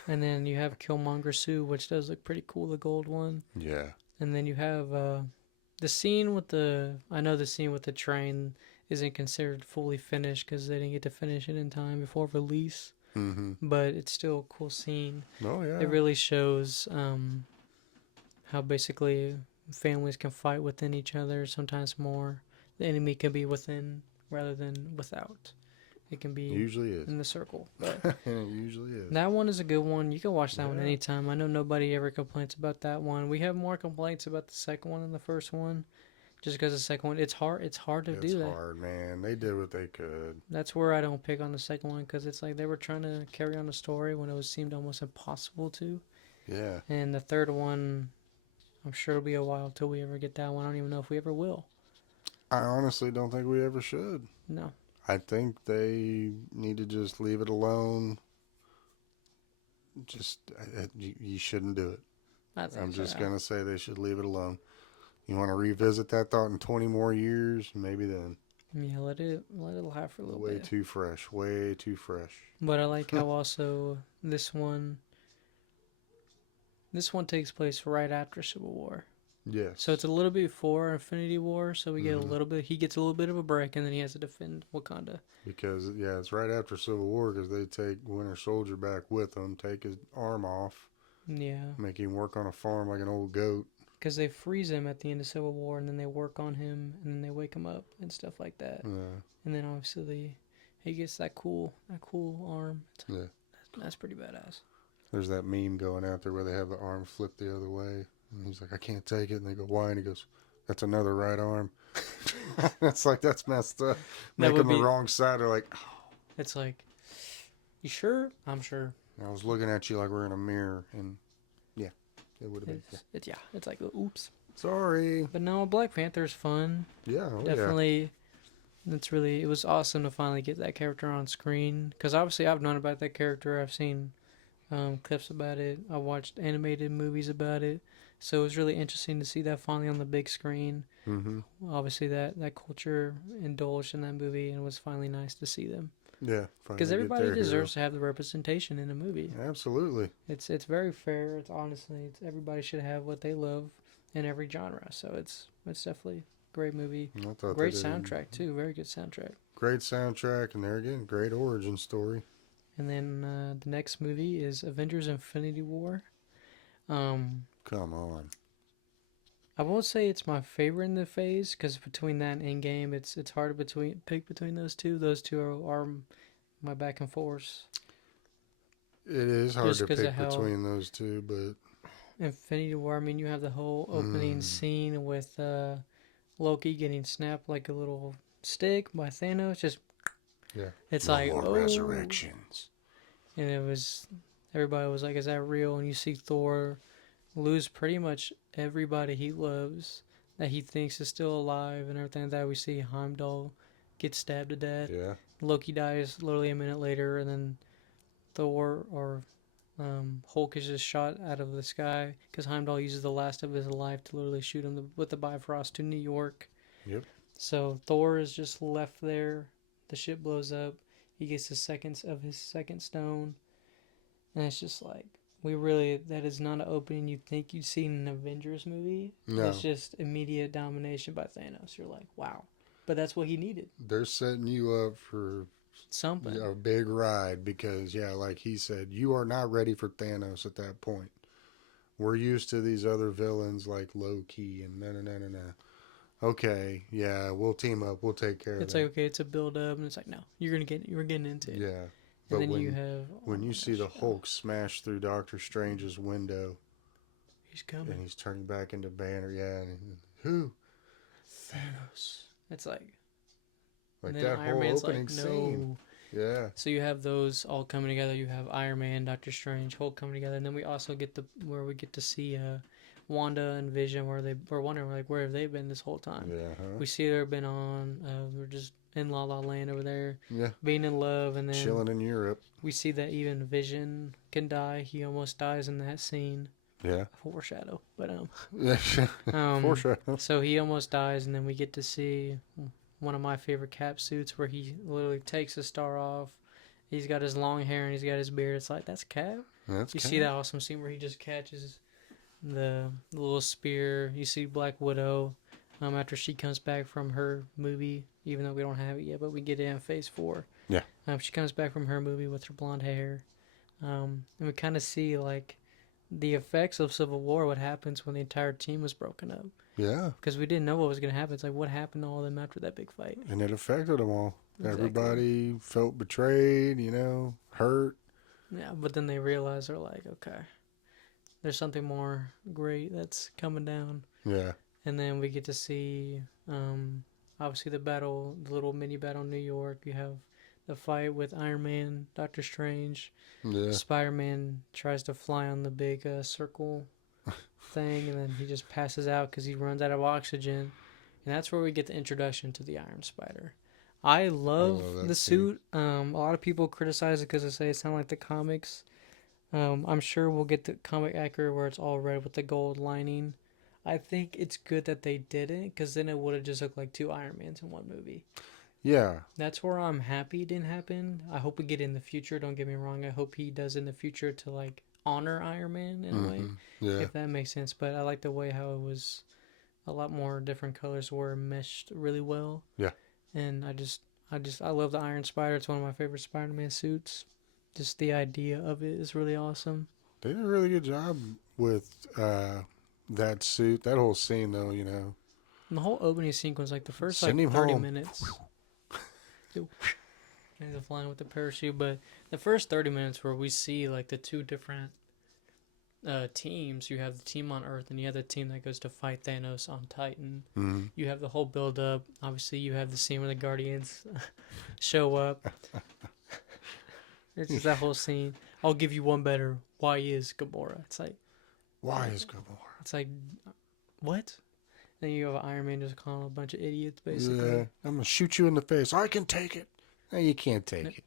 And then you have Killmonger's suit, which does look pretty cool, the gold one. Yeah. And then you have the scene with the train isn't considered fully finished because they didn't get to finish it in time before release. Mm-hmm. But it's still a cool scene. Oh, yeah. It really shows how basically families can fight within each other, sometimes more. The enemy can be within rather than without. It can be usually is in the circle. But it usually is. That one is a good one. You can watch that one anytime. I know nobody ever complains about that one. We have more complaints about the second one than the first one, just because the second one it's hard to do that. It's hard, man. They did what they could. That's where I don't pick on the second one, because it's like they were trying to carry on the story when it seemed almost impossible to. Yeah. And the third one, I'm sure it'll be a while till we ever get that one. I don't even know if we ever will. I honestly don't think we ever should. No. I think they need to just leave it alone. just you shouldn't do it. I'm so, just gonna say they should leave it alone. You want to revisit that thought in 20 more years, maybe then. Yeah, let it lie for a little Way bit. too fresh. Way too fresh. But I like how also this one takes place right after Civil War. Yes. So it's a little bit before Infinity War, so we get a little bit. He gets a little bit of a break, and then he has to defend Wakanda. Because it's right after Civil War because they take Winter Soldier back with them, take his arm off, Yeah, make him work on a farm like an old goat. because they freeze him at the end of Civil War, and then they work on him, and then they wake him up and stuff like that. Yeah. And then obviously he gets that cool arm. Yeah. That's pretty badass. There's that meme going out there where they have the arm flipped the other way. And he's like, I can't take it. And they go, why? And he goes, that's another right arm. It's like, that's messed up. Make them the wrong side. They're like, oh. It's like, you sure? I'm sure. I was looking at you like we're in a mirror. And yeah, it would have been. It's like, oops. Sorry. But no, Black Panther's fun. Yeah. Definitely. Yeah. It was awesome to finally get that character on screen. Because obviously I've known about that character. I've seen clips about it. I watched animated movies about it. So it was really interesting to see that finally on the big screen. Mm-hmm. Obviously that culture indulged in that movie, and it was finally nice to see them. Yeah. Because everybody deserves to have the representation in a movie. Absolutely. It's very fair. Everybody should have what they love in every genre. So it's definitely a great movie. Great soundtrack too. Very good soundtrack. Great soundtrack, and there again, great origin story. And then the next movie is Avengers: Infinity War. Come on. I won't say it's my favorite in the phase, because between that and Endgame, it's hard to pick between those two. Those two are my back and forth. It is hard to pick between those two, but Infinity War, I mean, you have the whole opening scene with Loki getting snapped like a little stick by Thanos. It's no like, more resurrections. And everybody was like, is that real? And you see Thor lose pretty much everybody he loves that he thinks is still alive and everything like that. We see Heimdall get stabbed to death. Yeah. Loki dies literally a minute later, and then Thor or Hulk is just shot out of the sky because Heimdall uses the last of his life to literally shoot him with the Bifrost to New York. Yep. So Thor is just left there. The ship blows up. He gets his second stone. And it's just like, that is not an opening you'd think you'd see in an Avengers movie. No. It's just immediate domination by Thanos. You're like, wow. But that's what he needed. They're setting you up for something. A big ride because, like he said, you are not ready for Thanos at that point. We're used to these other villains like Loki and no. Okay, yeah, we'll team up. We'll take care of it. It's like, okay, it's a build up, and it's like, no, we're getting into it. Yeah. But then when you see the Hulk smash through Doctor Strange's window, he's coming, and he's turning back into Banner. Yeah, and who? Thanos. It's like that Iron whole Man's opening scene. Yeah. So you have those all coming together. You have Iron Man, Doctor Strange, Hulk coming together, and then we also get to see Wanda and Vision, where we're wondering like, where have they been this whole time? Yeah. We see they've been on. We're just in La La Land over there. Yeah. Being in love, and then chilling in Europe. We see that even Vision can die. He almost dies in that scene. Yeah. Foreshadow, but foreshadow. So he almost dies, and then we get to see one of my favorite Cap suits where he literally takes his star off. He's got his long hair and he's got his beard. It's like, that's Cap. You see that awesome scene where he just catches the little spear. You see Black Widow after she comes back from her movie, even though we don't have it yet, but we get it in Phase 4. Yeah. She comes back from her movie with her blonde hair. And we kind of see like the effects of Civil War, what happens when the entire team was broken up. Yeah. Because we didn't know what was going to happen. It's like, what happened to all of them after that big fight? And it affected them all. Exactly. Everybody felt betrayed, hurt. Yeah, but then they realized, they're like, okay, there's something more great that's coming down. Yeah. And then we get to see, obviously, the little mini battle in New York. You have the fight with Iron Man, Doctor Strange. Yeah. Spider-Man tries to fly on the big circle thing, and then he just passes out because he runs out of oxygen. And that's where we get the introduction to the Iron Spider. I love the suit. A lot of people criticize it because they say it sounds like the comics. I'm sure we'll get the comic accurate where it's all red with the gold lining. I think it's good that they didn't, because then it would have just looked like two Iron Mans in one movie. Yeah. That's where I'm happy it didn't happen. I hope we get it in the future. Don't get me wrong. I hope he does in the future to like honor Iron Man in a way, Yeah. if that makes sense. But I like the way how it was a lot more different colors were meshed really well. Yeah. And I love the Iron Spider. It's one of my favorite Spider-Man suits. Just the idea of it is really awesome. They did a really good job with that suit. That whole scene, though, you know. And the whole opening sequence, like the first Send like him 30 home. minutes. And the flying with the parachute, but the first 30 minutes where we see like the two different teams. You have the team on Earth, and you have the team that goes to fight Thanos on Titan. Mm-hmm. You have the whole build up. Obviously, you have the scene where the Guardians show up. It's just that whole scene. I'll give you one better. Why is Gamora? It's like, why is Gamora? It's like, what? Then you have Iron Man just calling a bunch of idiots, basically. Yeah, I'm gonna shoot you in the face. I can take it. No, you can't take it.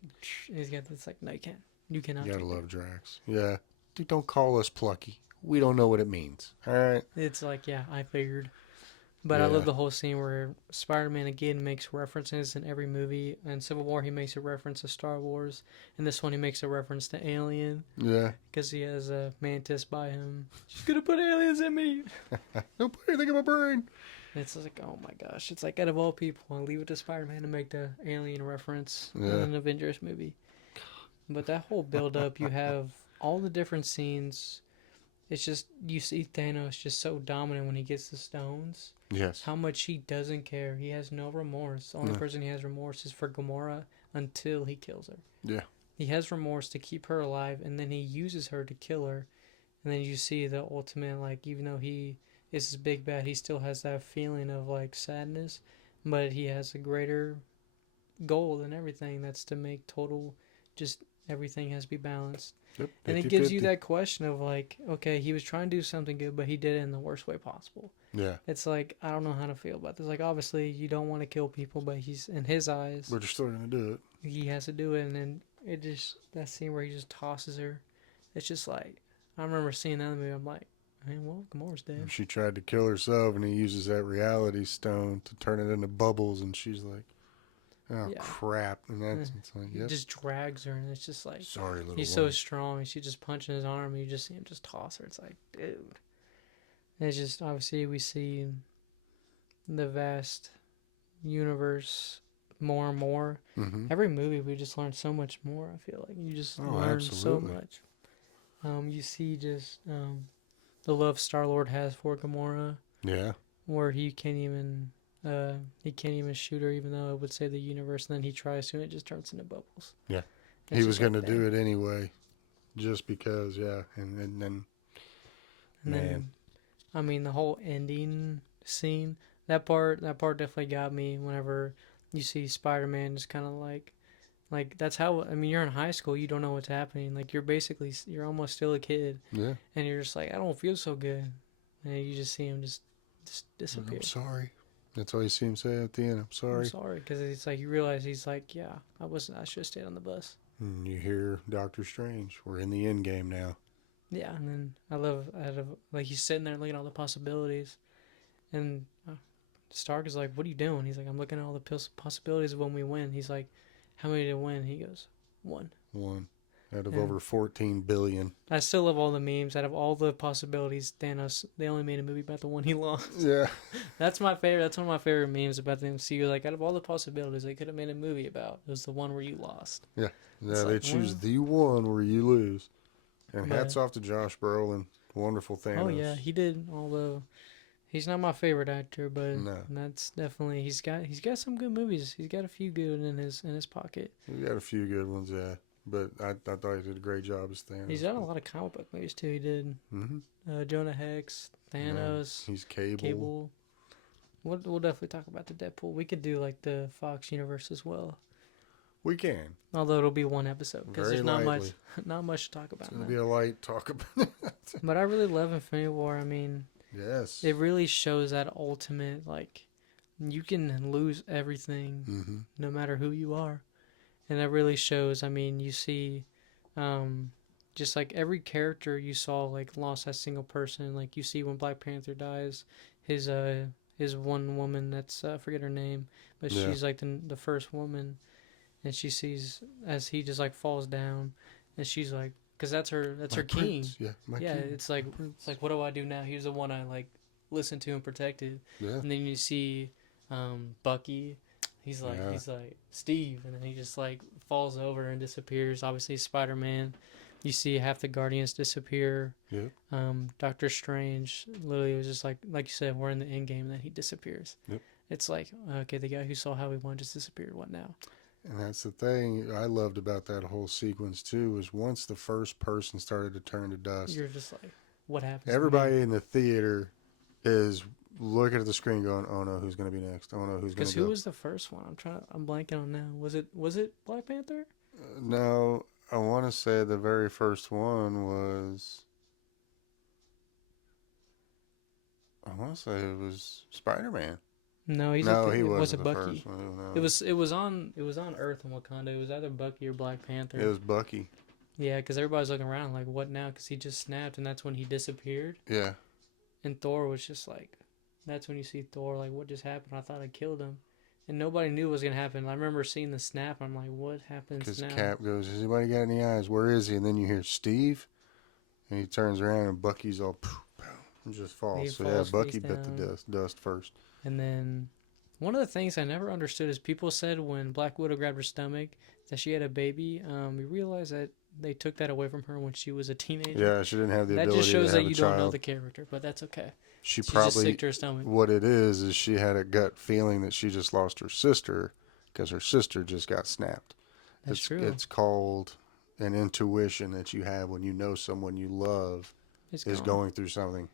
He's got this like, no, you can't. You cannot. You gotta love Drax. Yeah, dude, don't call us plucky. We don't know what it means. All right. It's like, yeah, I figured. But I love the whole scene where Spider-Man again makes references in every movie. In Civil War, he makes a reference to Star Wars. In this one, he makes a reference to Alien. Yeah. Because he has a mantis by him. She's gonna put aliens in me. Don't put anything in my brain. It's like, oh my gosh. It's like, out of all people, I'll leave it to Spider-Man to make the alien reference in an Avengers movie. But that whole build-up, you have all the different scenes. It's just, you see Thanos just so dominant when he gets the stones. Yes. How much he doesn't care. He has no remorse. The only person he has remorse is for Gamora until he kills her. Yeah. He has remorse to keep her alive, and then he uses her to kill her. And then you see the ultimate, like, even though he is his big bad, he still has that feeling of, like, sadness. But he has a greater goal than everything. That's to make total, just everything has to be balanced. Yep. And it gives you that question of, like, okay, he was trying to do something good, but he did it in the worst way possible. Yeah. It's like, I don't know how to feel about this. Like, obviously, you don't want to kill people, but he's, in his eyes, we're just still going to do it. He has to do it. And then it just, that scene where he just tosses her, it's just like, I remember seeing that in the movie. I'm like, man, well, Gamora's dead. She tried to kill herself, and he uses that reality stone to turn it into bubbles, and she's like, oh, crap. And that's, it's like, He just drags her, and it's just like, sorry, little he's woman. so strong, and she just punching his arm, and you just see him just toss her. It's like, dude. And it's just, obviously, we see the vast universe more and more. Mm-hmm. Every movie, we just learn so much more. I feel like you just learn so much. You see just the love Star-Lord has for Gamora. Yeah. Where he can't even shoot her, even though it would save the universe. And then he tries to, and it just turns into bubbles. Yeah. It's he was going to do it anyway, just because. Yeah, and then, I mean, the whole ending scene. That part definitely got me. Whenever you see Spider-Man, just kind of like that's how. I mean, you're in high school, you don't know what's happening. Like you're almost still a kid. Yeah. And you're just like, I don't feel so good, and you just see him just disappear. I'm sorry. That's all you see him say at the end. I'm sorry. I'm sorry, because it's like you realize he's like, yeah, I should have stayed on the bus. And you hear Doctor Strange. We're in the end game now. Yeah, and then I love like he's sitting there looking at all the possibilities, and Stark is like, "What are you doing?" He's like, "I'm looking at all the possibilities of when we win." He's like, "How many did win?" He goes, "One." One out of over 14 billion. I still love all the memes. Out of all the possibilities, Thanos, they only made a movie about the one he lost. Yeah. That's my favorite. That's one of my favorite memes about the MCU. Like, out of all the possibilities they could have made a movie about, it was the one where you lost. Yeah. Yeah, they choose the one where you lose. And hats off to Josh Brolin. Wonderful Thanos. Oh, yeah. He did, although he's not my favorite actor, but that's definitely, he's got some good movies. He's got a few good in his pocket. He's got a few good ones, yeah. But I thought he did a great job as Thanos. He's done a lot of comic book movies, too. He did Jonah Hex, Thanos. He's Cable. We'll definitely talk about the Deadpool. We could do, like, the Fox universe as well. We can. Although it'll be one episode, because there's not much to talk about. It's going to be a light talk about it. But I really love Infinity War. I mean, yes. It really shows that ultimate, like, you can lose everything no matter who you are. And that really shows, I mean, you see just like every character you saw like lost that single person. Like you see when Black Panther dies, his his one woman that's I forget her name, but Yeah. she's like the first woman, and she sees as he just like falls down, and she's like, because that's My her king. prince. Yeah, my Yeah, king. it's like My prince. what do I do now? He was the one I like listened to and protected. Yeah. And then you see Bucky. Yeah. He's like Steve, and then he just like falls over and disappears. Obviously, Spider Man. You see half the Guardians disappear. Yep. Doctor Strange literally was just like you said, we're in the end game, and then he disappears. Yep. It's like, okay, the guy who saw Howie One just disappeared. What now? And that's the thing I loved about that whole sequence too, was once the first person started to turn to dust, You're just like, what happens? everybody in the theater is looking at the screen going, "Oh no, who's going to be next? Oh no, who's going Because to who go?" was the first one? I'm blanking on now. Was it Black Panther? No, I want to say the very first one was. I want to say it was Spider-Man. No, No, he it wasn't wasn't the Bucky. first one. No. It was on Earth in Wakanda. It was either Bucky or Black Panther. It was Bucky. Yeah, because everybody's looking around like, what now? Because he just snapped, and that's when he disappeared. Yeah. And Thor was just like, that's when you see Thor like, what just happened? I thought I killed him, and nobody knew what was gonna happen. I remember seeing the snap. I'm like, what happens Because now? Cap goes, "Has anybody got any eyes? Where is he?" And then you hear Steve, and he turns around and Bucky's all poof, poof, and just falls. So yeah, Bucky bit the dust first. And then one of the things I never understood is people said when Black Widow grabbed her stomach that she had a baby. We realized that they took that away from her when she was a teenager. Yeah, she didn't have the ability to have a child. That just shows that you don't know the character, but that's okay. She's probably just sick to her stomach. What it is she had a gut feeling that she just lost her sister because her sister just got snapped. That's true. It's called an intuition that you have when you know someone you love is going through something.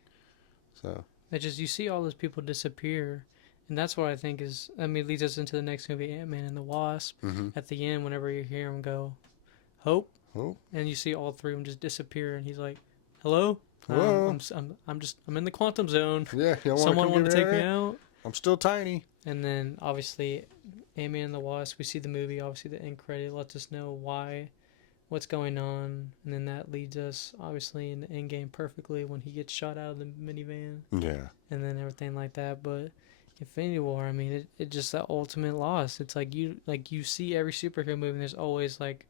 So it just, you see all those people disappear, and that's what I think is, leads us into the next movie, Ant-Man and the Wasp. mm-hmm. At the end, whenever you hear him go, Hope, oh. and you see all three of them just disappear, and he's like, hello? Hello? I'm in the quantum zone. Yeah, someone want to take me out? I'm still tiny. And then obviously, Ant-Man and the Wasp. We see the movie. Obviously, the end credit lets us know what's going on, and then that leads us obviously in the end game perfectly when he gets shot out of the minivan. Yeah. And then everything like that. But Infinity War, it just that ultimate loss. It's like you see every superhero movie, and there's always like,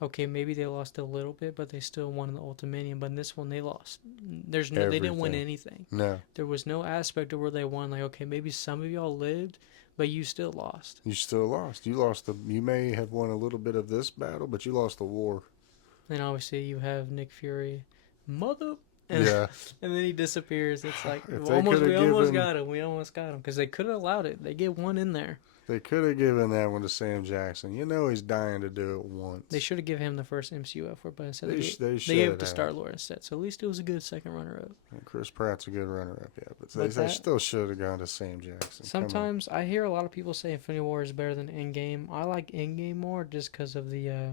okay, maybe they lost a little bit, but they still won in the Ultimanium. But in this one, they lost. They didn't win anything. No. There was no aspect of where they won. Like, okay, maybe some of y'all lived, but you still lost. You still lost. You may have won a little bit of this battle, but you lost the war. And obviously, you have Nick Fury, mother. And, yeah. And then he disappears. It's like, we almost got him. Because they could have allowed it. They get one in there. They could have given that one to Sam Jackson. You know he's dying to do it once. They should have given him the first MCU effort, but instead they gave it to Star-Lord instead. So at least it was a good second runner-up. And Chris Pratt's a good runner-up, yeah. But they still should have gone to Sam Jackson. Sometimes I hear a lot of people say Infinity War is better than Endgame. I like Endgame more just because of the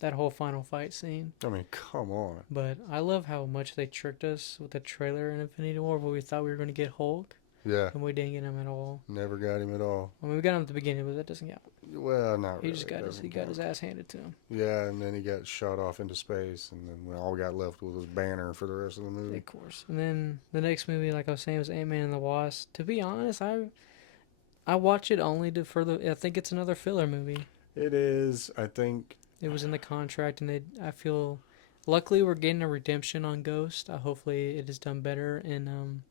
that whole final fight scene. Come on. But I love how much they tricked us with the trailer in Infinity War where we thought we were going to get Hulk. Yeah. And we didn't get him at all. Never got him at all. We got him at the beginning, but that doesn't count. Well, not really. He got his ass handed to him. Yeah, and then he got shot off into space, and then all we got left was Banner for the rest of the movie. Of course. And then the next movie, like I was saying, was Ant-Man and the Wasp. To be honest, I watch it only I think it's another filler movie. It is, I think. It was in the contract, and I feel, luckily we're getting a redemption on Ghost. Hopefully it is done better in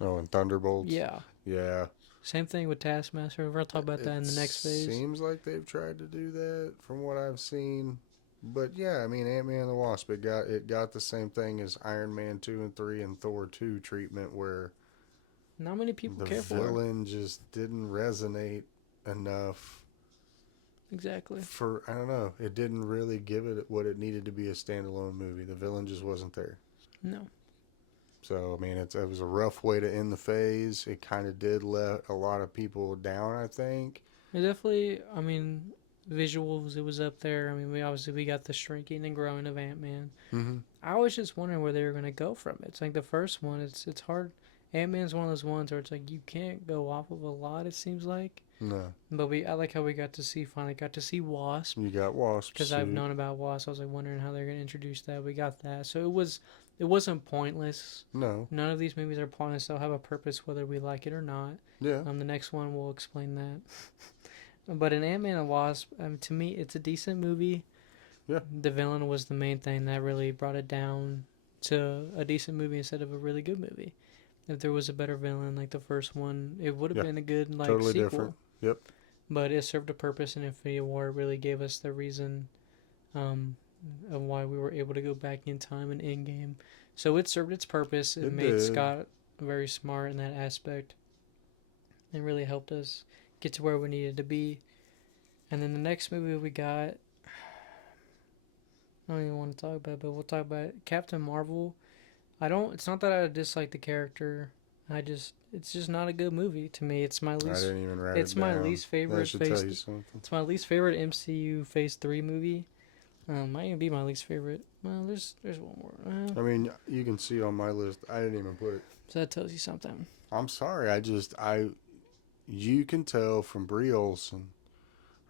and Thunderbolts. Yeah. Yeah. Same thing with Taskmaster. We're going to talk about that in the next phase. Seems like they've tried to do that from what I've seen. But yeah, Ant-Man and the Wasp, it got the same thing as Iron Man 2 and 3 and Thor 2 treatment where not many people care for the villain just didn't resonate enough. Exactly. I don't know. It didn't really give it what it needed to be a standalone movie. The villain just wasn't there. No. So, it was a rough way to end the phase. It kind of did let a lot of people down, I think. It definitely, visuals, it was up there. We got the shrinking and growing of Ant-Man. Mm-hmm. I was just wondering where they were going to go from it. It's like the first one, it's hard. Ant-Man's one of those ones where it's like you can't go off of a lot, it seems like. No. But I like how we finally got to see Wasp. You got Wasp. Because I've known about Wasp. I was like wondering how they're going to introduce that. We got that. So it wasn't pointless. No. None of these movies are pointless. They'll have a purpose whether we like it or not. Yeah. The next one will explain that. But in Ant-Man and Wasp, to me, it's a decent movie. Yeah. The villain was the main thing that really brought it down to a decent movie instead of a really good movie. If there was a better villain like the first one, it would have been a good totally sequel. Different. Yep. But it served a purpose in Infinity War. It really gave us the reason of why we were able to go back in time in Endgame. So it served its purpose. It made Scott very smart in that aspect. And really helped us get to where we needed to be. And then the next movie we got, I don't even want to talk about it, but we'll talk about it. Captain Marvel. It's not that I dislike the character. It's just not a good movie to me. It's my least. I didn't even write It's it my down. least favorite. That should tell you something. It's my least favorite MCU Phase 3 movie. Might even be my least favorite. Well, there's one more. I mean, you can see on my list. I didn't even put it. So that tells you something. I'm sorry. You can tell from Brie Olson,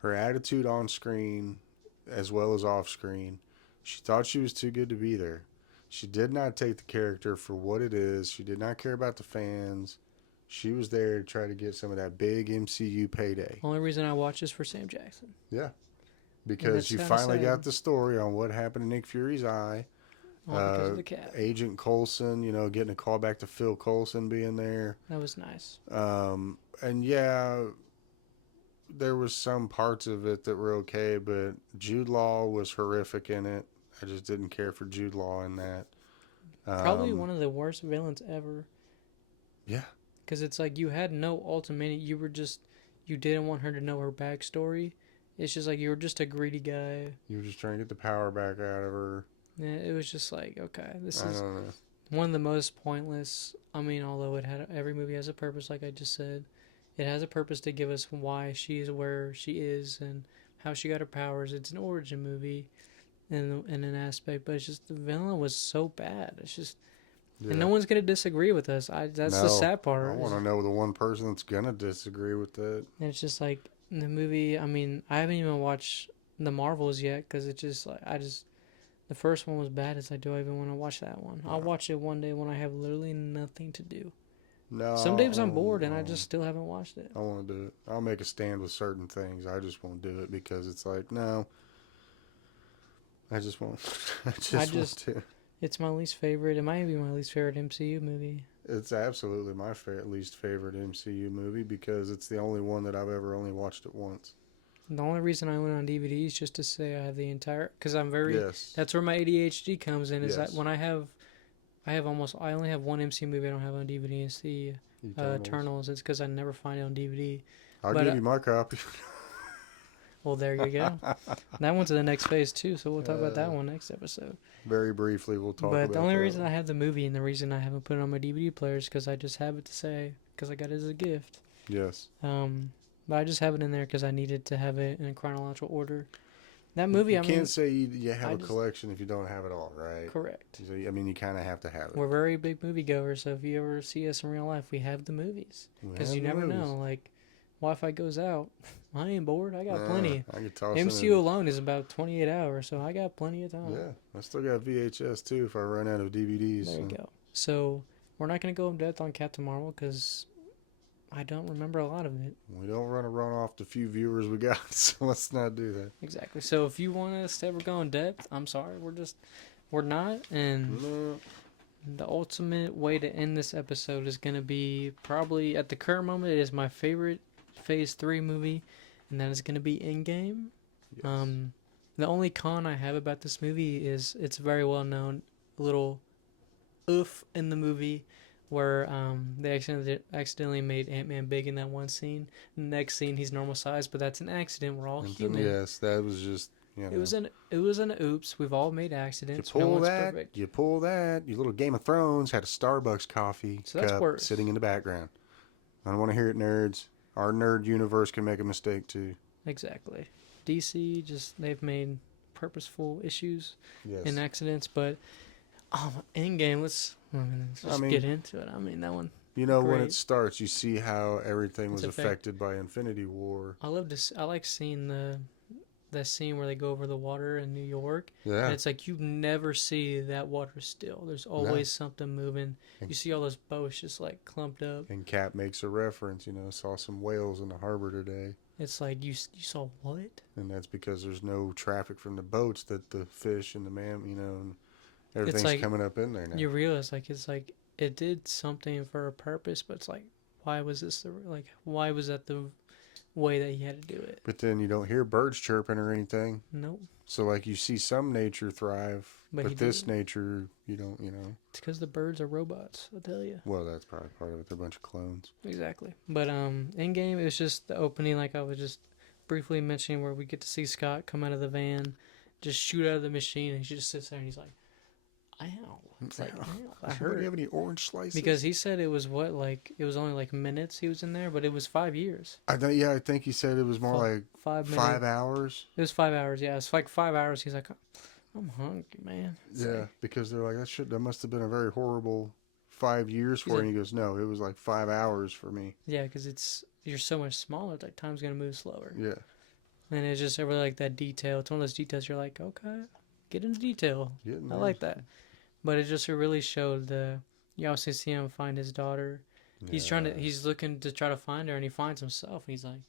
her attitude on screen, as well as off screen. She thought she was too good to be there. She did not take the character for what it is. She did not care about the fans. She was there to try to get some of that big MCU payday. Only reason I watch is for Sam Jackson. Yeah. Because you finally got the story on what happened to Nick Fury's eye. All because of the Cap. Agent Coulson, getting a call back to Phil Coulson being there. That was nice. And yeah, there was some parts of it that were okay, but Jude Law was horrific in it. I just didn't care for Jude Law in that. Probably one of the worst villains ever. Yeah. Because it's like you had no ultimate. You didn't want her to know her backstory. It's just like you were just a greedy guy. You were just trying to get the power back out of her. Yeah, it was just like, okay, this is one of the most pointless. I mean, although every movie has a purpose, like I just said, it has a purpose to give us why she is where she is and how she got her powers. It's an origin movie, in an aspect, but it's just the villain was so bad. It's just, and no one's gonna disagree with us. That's the sad part. I want to know the one person that's gonna disagree with that. And it's just like in the movie. I mean, I haven't even watched the Marvels yet because it's just like the first one was bad. It's like, do I even want to watch that one? I'll watch it one day when I have literally nothing to do. No. Some days I'm bored and I just still haven't watched it. I want to do it. I'll make a stand with certain things. I just won't do it because it's like, no. I just won't. I just want to. It's my least favorite. It might be my least favorite MCU movie. It's absolutely my least favorite MCU movie because it's the only one that I've ever only watched it once. The only reason I went on DVD is just to say I have the entire... Because I'm very... Yes. That's where my ADHD comes in. Is that when I only have one MCU movie I don't have on DVD. It's the Eternals. It's because I never find it on DVD. I'll give you my copy. Well, there you go. That one's in the next phase too, so we'll talk about that one next episode. Very briefly, we'll talk about that. But the only reason I have the movie and the reason I haven't put it on my DVD player is because I just have it to say, because I got it as a gift. Yes. But I just have it in there because I needed to have it in chronological order. That movie, you can't say you have a collection if you don't have it all, right? Correct. So, I mean, you kind of have to have it. We're very big moviegoers, so if you ever see us in real life, we have the movies. Because you never know, like, Wi-Fi goes out. I ain't bored. I got plenty. I could toss MCU alone is about 28 hours, so I got plenty of time. Yeah, I still got VHS too if I run out of DVDs. There you go. So we're not going to go in depth on Captain Marvel because I don't remember a lot of it. We don't want to run off the few viewers we got, so let's not do that. Exactly. So if you want us to ever go in depth, I'm sorry. We're not. And the ultimate way to end this episode is going to be probably, at the current moment, it is my favorite Phase 3 movie, and that is going to be Endgame. Yes. The only con I have about this movie is it's very well known little oof in the movie where they accidentally made Ant-Man big in that one scene. The next scene he's normal size, but that's an accident. We're all human. Yes, that was just, It was an oops. We've all made accidents. You pull that. Your little Game of Thrones had a Starbucks coffee cup sitting in the background. I don't want to hear it, nerds. Our nerd universe can make a mistake too. Exactly. DC, they've made purposeful issues and accidents, but Endgame, let's get into it. I mean, that one, You know, when it great. starts, you see how everything It's was affected by Infinity War. I love this. I like seeing that scene where they go over the water in New York, and Yeah. it's like you never see that water still. There's No. always something moving. You see all those boats just like clumped up. And Cap makes a reference, you know, saw some whales in the harbor today. It's like you saw what? And that's because there's no traffic from the boats that the fish and the you know, and It's everything's like coming up in there now. you realize like it's like it did something for a purpose, but it's like why was this why was that the way that he had to do it? But then you don't hear birds chirping or anything. Nope. So like you see some nature thrive, but this did. nature you don't, you know. It's because the birds are robots. I'll tell you. Well, that's probably part of it. They're a bunch of clones. Exactly. But in game, it was just the opening, like I was just briefly mentioning, where we get to see Scott come out of the van, just shoot out of the machine, and he just sits there and he's like, "Ow!" It's like, "Ow, I Do you hurt." have any orange slices? Because he said it was it was only like minutes he was in there, but it was 5 years. I think he said it was more like 5 hours. It was 5 hours. Yeah, it's like 5 hours. He's like, "I'm hungry, man." Yeah, because they're like that must have been a very horrible 5 years for you. And he goes, no, it was like 5 hours for me. Yeah, because you're so much smaller. It's like time's gonna move slower. Yeah. And it's just really like that detail. It's one of those details you're like, okay, get into detail. I like that. But it just really showed you also see him find his daughter. Yeah. He's looking to try to find her, and he finds himself. And he's like,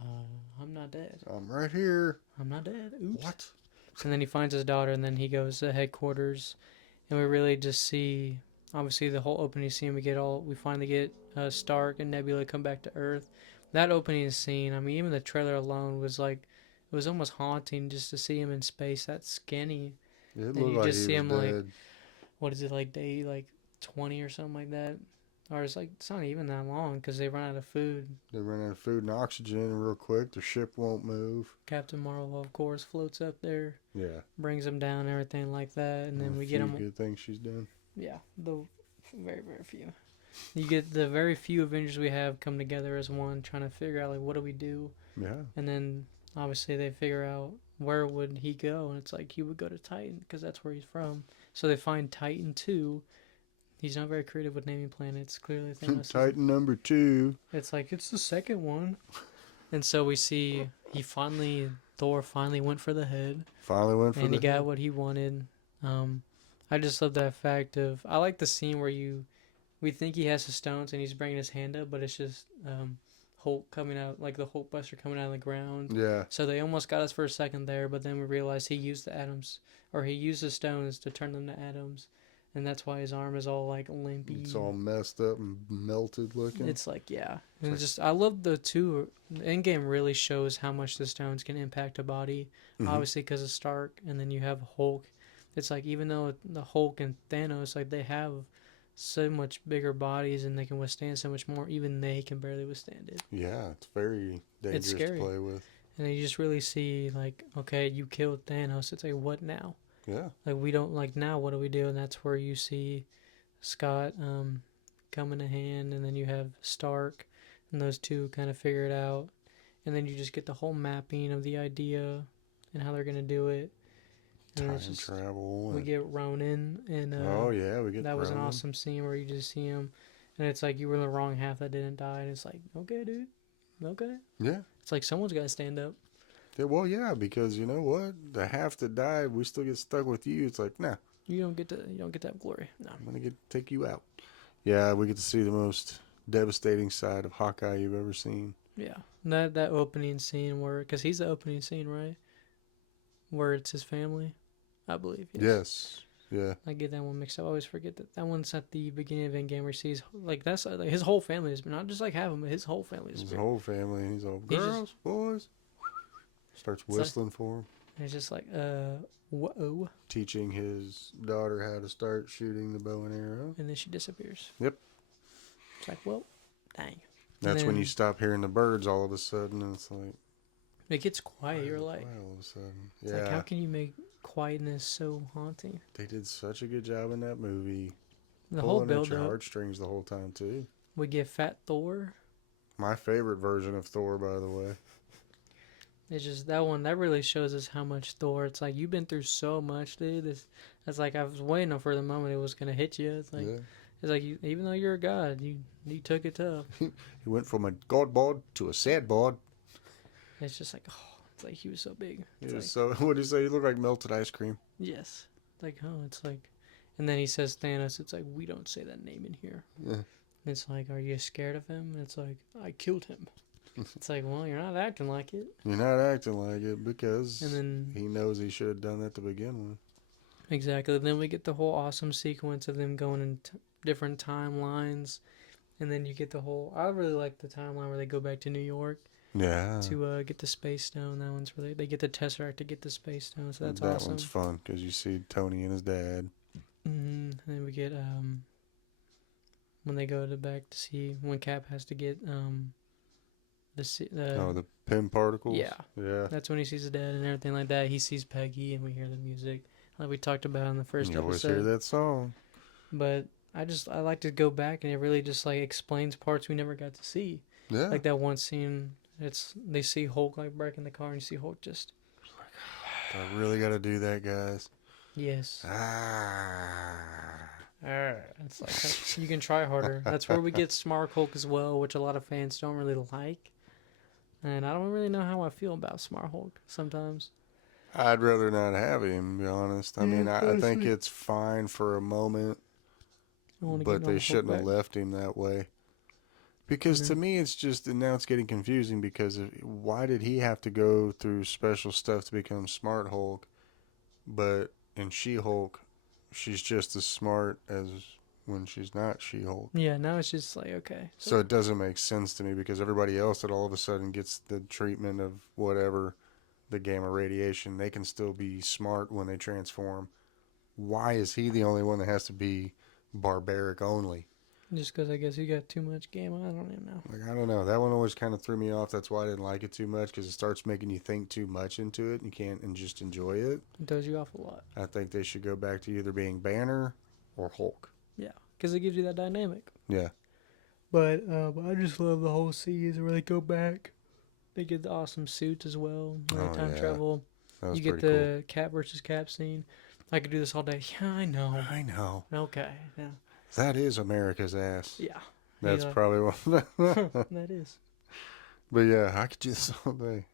I'm not dead. I'm right here. I'm not dead. Oops. What? And then he finds his daughter, and then he goes to headquarters, and we really just see, obviously, the whole opening scene. We finally get Stark and Nebula come back to Earth. That opening scene, I mean, even the trailer alone was like, it was almost haunting just to see him in space, that skinny. It and looked you like just he see was him dead. like, what is it, like day like 20 or something like that? Or it's not even that long because they run out of food. They run out of food and oxygen real quick. Their ship won't move. Captain Marvel, of course, floats up there. Yeah. Brings them down, everything like that, and then we get them. Good things she's done. Yeah, the very very few. You get the very few Avengers we have come together as one, trying to figure out like what do we do. Yeah. And then obviously they figure out where would he go, and it's like he would go to Titan because that's where he's from. So they find Titan 2. He's not very creative with naming planets. Clearly, Titan number 2. It's like it's the second one, and so we see Thor finally went for the head. And he got what he wanted. I just love that fact I like the scene where we think he has the stones and he's bringing his hand up, but it's just Hulk coming out, like the Hulk Buster coming out of the ground. Yeah. So they almost got us for a second there, but then we realized he used the atoms, or he used the stones to turn them to atoms. And that's why his arm is all like limpy. It's all messed up and melted looking. It's like, yeah. And I love the Endgame really shows how much the stones can impact a body. Mm-hmm. Obviously because of Stark, and then you have Hulk. It's like, even though the Hulk and Thanos, like they have so much bigger bodies and they can withstand so much more, even they can barely withstand it. Yeah, it's very dangerous to play with. And you just really see like, okay, you killed Thanos. It's like, what now? Yeah. Like, we don't, like, now what do we do? And that's where you see Scott come in a hand, and then you have Stark, and those two kind of figure it out. And then you just get the whole mapping of the idea and how they're going to do it. And Time travel. We get Ronan, and we get that was an awesome scene where you just see him, and it's like you were in the wrong half that didn't die, and it's like, okay, dude, okay. Yeah. It's like someone's got to stand up. Yeah, well, yeah, because you know what? The half that died, we still get stuck with you. It's like, nah. You don't get that glory. No. I'm gonna take you out. Yeah, we get to see the most devastating side of Hawkeye you've ever seen. Yeah, that opening scene because he's the opening scene, right? Where it's his family, I believe. Yes. Yeah. I get that one mixed up. I always forget that one's at the beginning of Endgame, where he sees like that's like his whole family is not just like half of him, but his whole family is. His whole family, and he's all girls, boys. Starts whistling for him. It's just like, whoa. Teaching his daughter how to start shooting the bow and arrow. And then she disappears. Yep. It's like, well, dang. That's when you stop hearing the birds all of a sudden, and it's like... It gets quiet. You're like... Quiet all of a sudden. It's like, how can you make quietness so haunting? They did such a good job in that movie. The whole build-up. Pulling at your heartstrings the whole time, too. We get Fat Thor. My favorite version of Thor, by the way. It's just that one that really shows us how much Thor. It's like, you've been through so much, dude. It's like I was waiting for the moment it was gonna hit you. It's like, It's like, even though you're a god, you took it tough. He went from a god bod to a sad bod. It's just like, oh, it's like he was so big. It's like, So what do you say? You look like melted ice cream. yes. Like, oh, it's like, and then he says Thanos. It's like, we don't say that name in here. Yeah. It's like, are you scared of him? And it's like, I killed him. It's like, well, you're not acting like it. You're not acting like it because And then he knows he should have done that to begin with. exactly. Then we get the whole awesome sequence of them going in different timelines. And then you get the whole. I really like the timeline where they go back to New York. Yeah. To get the Space Stone. That one's really. They get the Tesseract to get the Space Stone. So that's that awesome. That one's fun because you see Tony and his dad. And then we get when they go back to see when Cap has to get the Pym particles. Yeah. That's when he sees his dad and everything like that. He sees Peggy and we hear the music like we talked about in the first episode. You always hear that song. But I like to go back and it really just like explains parts we never got to see. Yeah. Like that one scene. They see Hulk like breaking the car and you see Hulk just. I really got to do that, guys. Yes. It's like you can try harder. That's where we get Smart Hulk as well, which a lot of fans don't really like. And I don't really know how I feel about Smart Hulk sometimes. I'd rather not have him, to be honest. I mean, I think it's fine for a moment, but they shouldn't have left him that way. Because to me, it's just, and now it's getting confusing because why did he have to go through special stuff to become Smart Hulk? But in She-Hulk, she's just as smart as when she's not She-Hulk. Yeah, now it's just like, okay. So it doesn't make sense to me because everybody else that all of a sudden gets the treatment of whatever, the gamma radiation, they can still be smart when they transform. Why is he the only one that has to be barbaric only? Just because I guess he got too much gamma, I don't even know. Like, I don't know. That one always kind of threw me off. That's why I didn't like it too much because it starts making you think too much into it and you can't just enjoy it. It throws you off a lot. I think they should go back to either being Banner or Hulk. Yeah, because it gives you that dynamic. Yeah. But I just love the whole series where they go back. They get the awesome suits as well. Time travel. You get the cool. Cap versus Cap scene. I could do this all day. Yeah, I know. I know. Okay. Yeah. That is America's ass. Yeah. That's probably one. That is. But yeah, I could do this all day.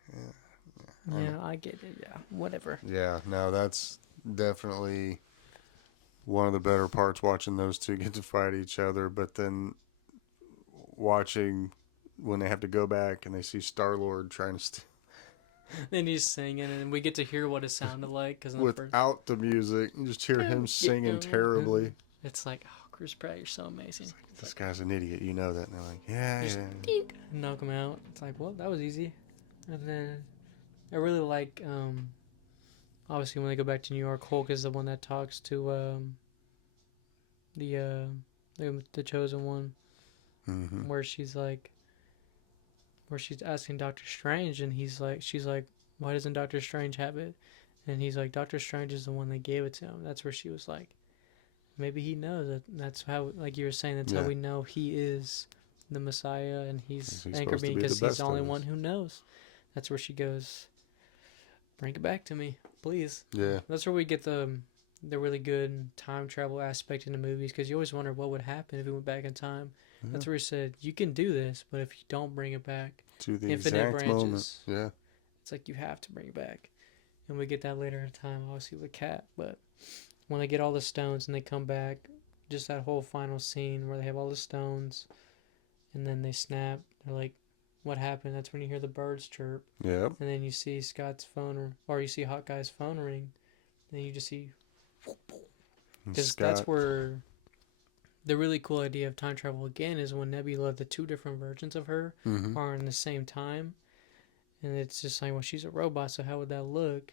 Yeah, I get it. Yeah, whatever. Yeah, no, that's definitely one of the better parts, watching those two get to fight each other. But then watching when they have to go back and they see Star-Lord trying to then he's singing, and we get to hear what it sounded like. Cause without the music, you just hear him singing terribly. It's like, oh, Chris Pratt, you're so amazing. Like, this guy's an idiot, you know that. And they're like, yeah. Knock him out. It's like, well, that was easy. And then I really like, obviously, when they go back to New York, Hulk is the one that talks to the chosen one, where she's asking Doctor Strange, and she's like, why doesn't Doctor Strange have it? And he's like, Doctor Strange is the one that gave it to him. That's where she was like, maybe he knows that. That's how, like you were saying, that's how we know he is the Messiah, and he's Anchor Being because he's the only one who knows. That's where she goes, bring it back to me, please. Yeah. That's where we get the really good time travel aspect in the movies, because you always wonder what would happen if we went back in time. Yeah. That's where he said, you can do this, but if you don't bring it back to the infinite exact branches, moment. Yeah. It's like you have to bring it back. And we get that later in time, obviously, with Cap. But when they get all the stones and they come back, just that whole final scene where they have all the stones and then they snap, they're like, what happened? That's when you hear the birds chirp. Yep. And then you see Scott's phone, or you see Hawkeye's phone ring. And then you just see... Because that's where the really cool idea of time travel again is when Nebula, the two different versions of her, are in the same time. And it's just like, well, she's a robot, so how would that look?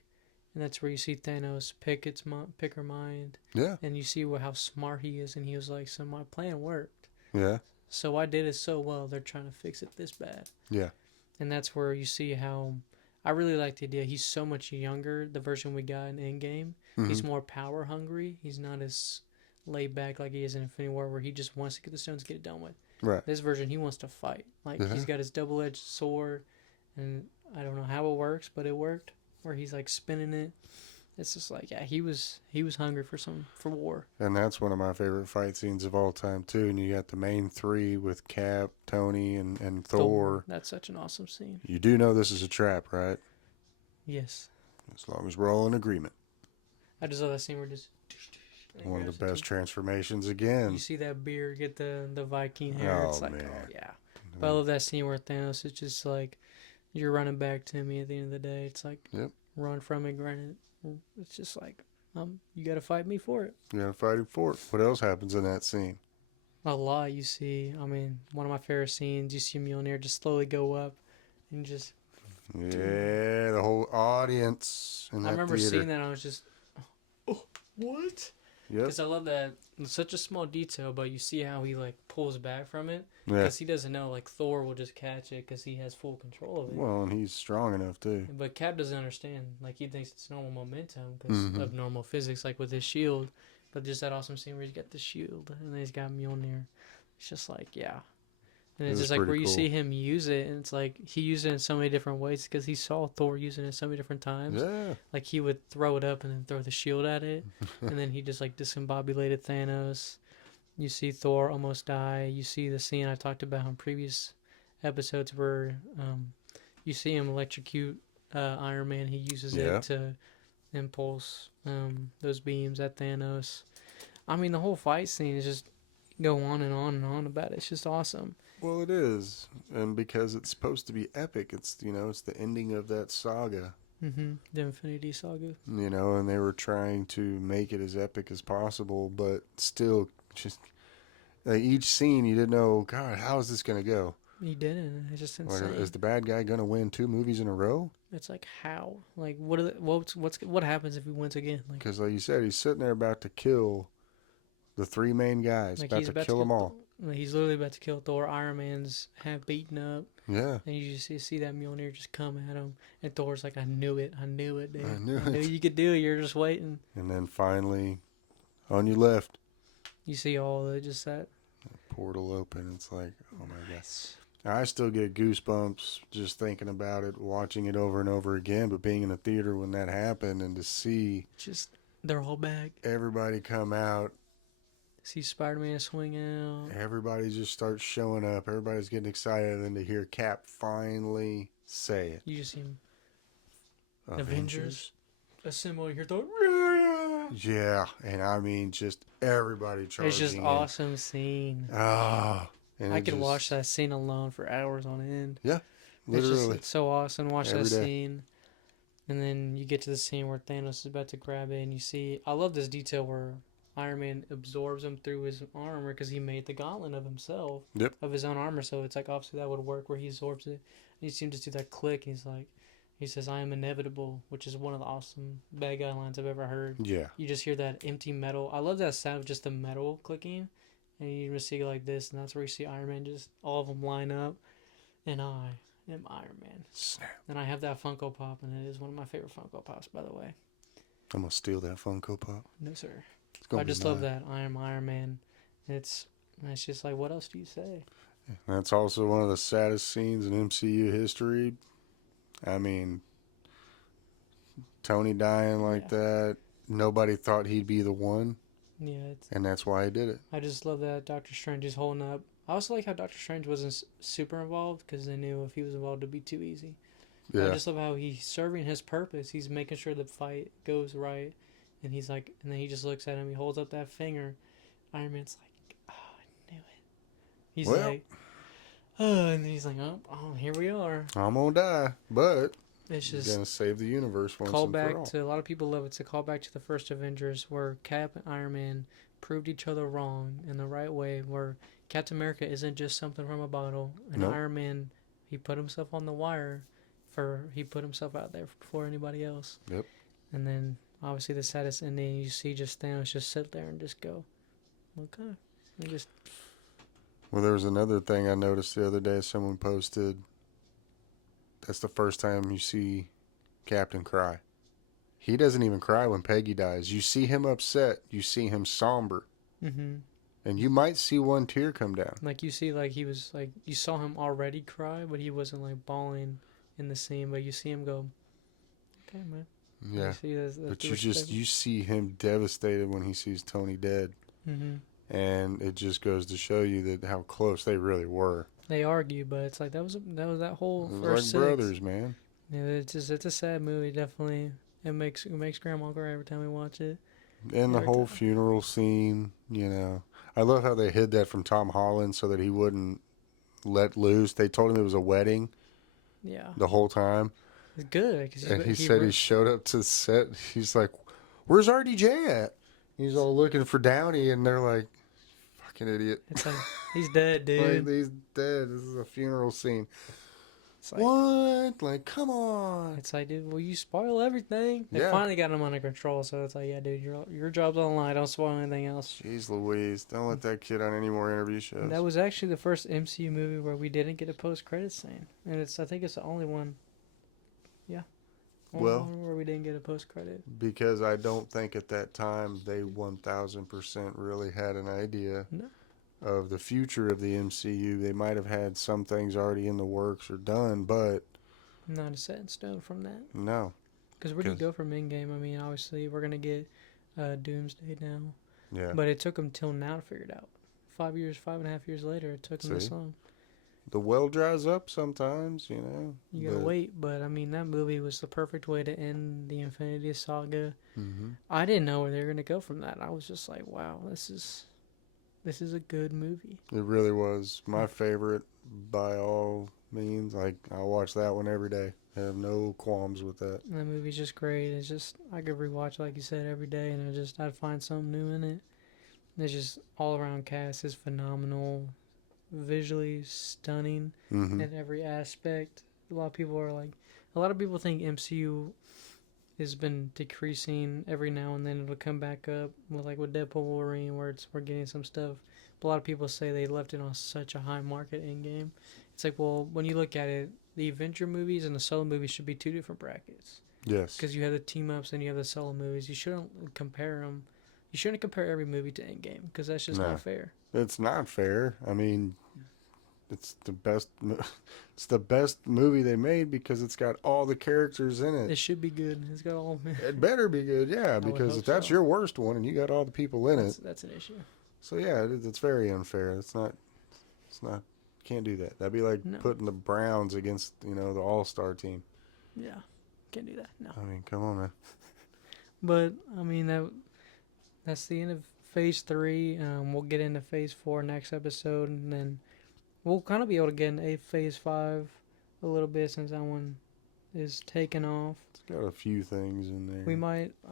And that's where you see Thanos pick her mind. Yeah. And you see how smart he is, and he was like, so my plan worked. Yeah. So I did it so well, they're trying to fix it this bad. Yeah. And that's where you see how... I really like the idea. He's so much younger, the version we got in Endgame. He's more power hungry. He's not as laid back like he is in Infinity War, where he just wants to get the stones, get it done with. Right. This version, he wants to fight. Like, he's got his double-edged sword, and I don't know how it works, but it worked, where he's, like, spinning it. it's just like, yeah, he was hungry for war. And that's one of my favorite fight scenes of all time too. And you got the main three with Cap, Tony, and Thor. That's such an awesome scene. You do know this is a trap, right? Yes. As long as we're all in agreement. I just love that scene where just one of the best transformations again. You see that beard get the Viking hair. It's like, man. Oh yeah. But I love that scene where Thanos is just like, you're running back to me at the end of the day. It's like, run from it, granted. It's just like, you got to fight me for it. You got to fight him for it. What else happens in that scene? A lot. You see, I mean, one of my favorite scenes, you see Mjolnir just slowly go up and just. Yeah, the whole audience in that I remember theater. seeing that and I was just, oh, what? Because I love that. It's such a small detail, but you see how he like pulls back from it. Because he doesn't know, like Thor will just catch it because he has full control of it. Well, and he's strong enough too. But Cap doesn't understand. Like he thinks it's normal momentum because of normal physics, like with his shield. But just that awesome scene where he's got the shield and then he's got Mjolnir. It's just like, yeah. And it's just like where you see him use it, and it's like he used it in so many different ways because he saw Thor using it so many different times. Yeah. Like he would throw it up and then throw the shield at it, and then he just like discombobulated Thanos. You see Thor almost die. You see the scene I talked about in previous episodes where you see him electrocute Iron Man. He uses it to impulse those beams at Thanos. I mean, the whole fight scene is just go on and on and on about it. It's just awesome. Well, it is, and because it's supposed to be epic, it's it's the ending of that saga. The Infinity Saga. And they were trying to make it as epic as possible, but still, just like each scene, you didn't know, God, how is this gonna go? He didn't. It's just insane. Is the bad guy gonna win 2 movies in a row? It's like how? Like what happens if he wins again? Because like you said, he's sitting there about to kill the 3 main guys, like about to kill them all. He's literally about to kill Thor. Iron Man's half beaten up. Yeah. And you just see that Mjolnir just come at him. And Thor's like, I knew it, dude. I knew you could do it. You're just waiting. And then finally, on your left, you see all of just that portal open. It's like, oh my God. I still get goosebumps just thinking about it, watching it over and over again. But being in a theater when that happened and to see they're all back. Everybody come out. See Spider-Man swing out. Everybody just starts showing up. Everybody's getting excited. And to hear Cap finally say it. You just see him. Avengers. Assemble. You hear Thor. Yeah. And I mean, just everybody charging. It's just awesome scene. Ah. I could watch that scene alone for hours on end. Yeah. Literally. It's so awesome. Watch that scene. And then you get to the scene where Thanos is about to grab it. And you see. I love this detail where Iron Man absorbs him through his armor because he made the gauntlet of himself. Yep. Of his own armor. So it's like, obviously, that would work where he absorbs it. And you see him just do that click. And he says, I am inevitable, which is one of the awesome bad guy lines I've ever heard. Yeah. You just hear that empty metal. I love that sound of just the metal clicking. And you just see it like this. And that's where you see Iron Man just all of them line up. And I am Iron Man. Snap. And I have that Funko Pop. And it is one of my favorite Funko Pops, by the way. I'm going to steal that Funko Pop. No, sir. I just love that. I am Iron Man. It's just like, what else do you say? That's also one of the saddest scenes in MCU history. I mean, Tony dying like that. Nobody thought he'd be the one. Yeah. And that's why he did it. I just love that Doctor Strange is holding up. I also like how Doctor Strange wasn't super involved because they knew if he was involved, it'd be too easy. Yeah. I just love how he's serving his purpose. He's making sure the fight goes right. And he's like, and then he just looks at him. He holds up that finger. Iron Man's like, oh, I knew it. He's like, oh, and then he's like, oh, here we are. I'm gonna die, but it's just gonna save the universe once call and back for all. to a lot of people love it. It's a callback to the first Avengers, where Cap and Iron Man proved each other wrong in the right way. Where Captain America isn't just something from a bottle, and Iron Man, he put himself on the wire. He put himself out there before anybody else. Yep. And then obviously the saddest ending, you see just Thanos just sit there and just go, okay. And just. Well, there was another thing I noticed the other day. Someone posted, that's the first time you see Captain cry. He doesn't even cry when Peggy dies. You see him upset. You see him somber. Mm-hmm. And you might see one tear come down. Like you see, like he was like, you saw him already cry, but he wasn't like bawling in the scene. But you see him go, okay, man. Yeah. But you see him devastated when he sees Tony dead. Mm-hmm. And it just goes to show you that how close they really were. They argue, but it's like that was that whole it was first like 6. brothers, man. Yeah, it's a sad movie. Definitely, it makes Grandma cry every time we watch it. And the whole funeral scene, you know, I love how they hid that from Tom Holland so that he wouldn't let loose. They told him it was a wedding. Yeah. The whole time. It's good. And he said he showed up to the set. He's like, "Where's RDJ at?" He's all looking for Downey, and they're like, "Fucking idiot." It's like, he's dead, dude. Like, he's dead. This is a funeral scene. It's like, what? Like, come on. It's like, dude, well, you spoil everything. They finally got him under control, so it's like, yeah, dude, your job's on the line. Don't spoil anything else. Jeez Louise. Don't let that kid on any more interview shows. And that was actually the first MCU movie where we didn't get a post-credit scene. And I think it's the only one. Yeah. One where we didn't get a post-credit. Because I don't think at that time they 1,000% really had an idea of the future of the MCU. They might have had some things already in the works or done, but not a set in stone from that. No. Because where do you go from Endgame? I mean, obviously, we're going to get Doomsday now. Yeah. But it took them till now to figure it out. 5.5 years later, it took them this long. The well dries up sometimes, you know. You gotta wait, but I mean, that movie was the perfect way to end the Infinity Saga. Mm-hmm. I didn't know where they were going to go from that. I was just like, wow, this is a good movie. It really was my favorite by all means. Like, I'll watch that one every day. I have no qualms with that. That movie's just great. It's just, I could rewatch, like you said, every day, and I'd find something new in it. It's just all around cast is phenomenal, visually stunning in every aspect. A lot of people think MCU has been decreasing every now and then. It'll come back up with Deadpool, Wolverine, where we're getting some stuff. But a lot of people say they left it on such a high market Endgame. It's like, well, when you look at it, the Avenger movies and the solo movies should be two different brackets. Yes. Because you have the team ups and you have the solo movies. You shouldn't compare them. You shouldn't compare every movie to Endgame because that's just not fair. It's not fair. I mean, it's the best. It's the best movie they made because it's got all the characters in it. It should be good. It's got all. It better be good, yeah. Because if that's your worst one and you got all the people in it, that's an issue. So yeah, it's very unfair. It's not. Can't do that. That'd be like putting the Browns against the All-Star team. Yeah, can't do that. No. I mean, come on, man. But I mean that's the end of Phase 3. We'll get into Phase 4 next episode, and then we'll kind of be able to get into Phase 5 a little bit since that one is taken off. It's got a few things in there.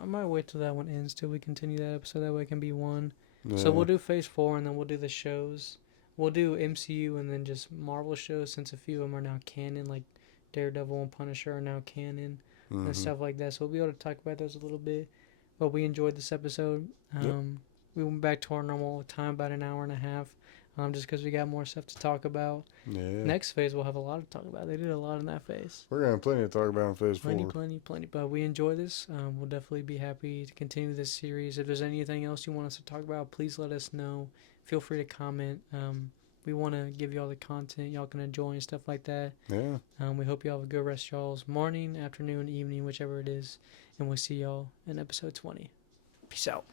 I might wait till that one ends till we continue that episode. That way it can be one. Yeah. So we'll do Phase 4, and then we'll do the shows. We'll do MCU and then just Marvel shows since a few of them are now canon, like Daredevil and Punisher are now canon and stuff like that. So we'll be able to talk about those a little bit. But we enjoyed this episode. We went back to our normal time, about an hour and a half, just because we got more stuff to talk about. Yeah. Next phase, we'll have a lot to talk about. They did a lot in that phase. We're going to have plenty to talk about in Phase 4. Plenty. But we enjoy this. We'll definitely be happy to continue this series. If there's anything else you want us to talk about, please let us know. Feel free to comment. We want to give you all the content y'all can enjoy and stuff like that. Yeah. We hope y'all have a good rest of y'all's morning, afternoon, evening, whichever it is. And we'll see y'all in episode 20. Peace out.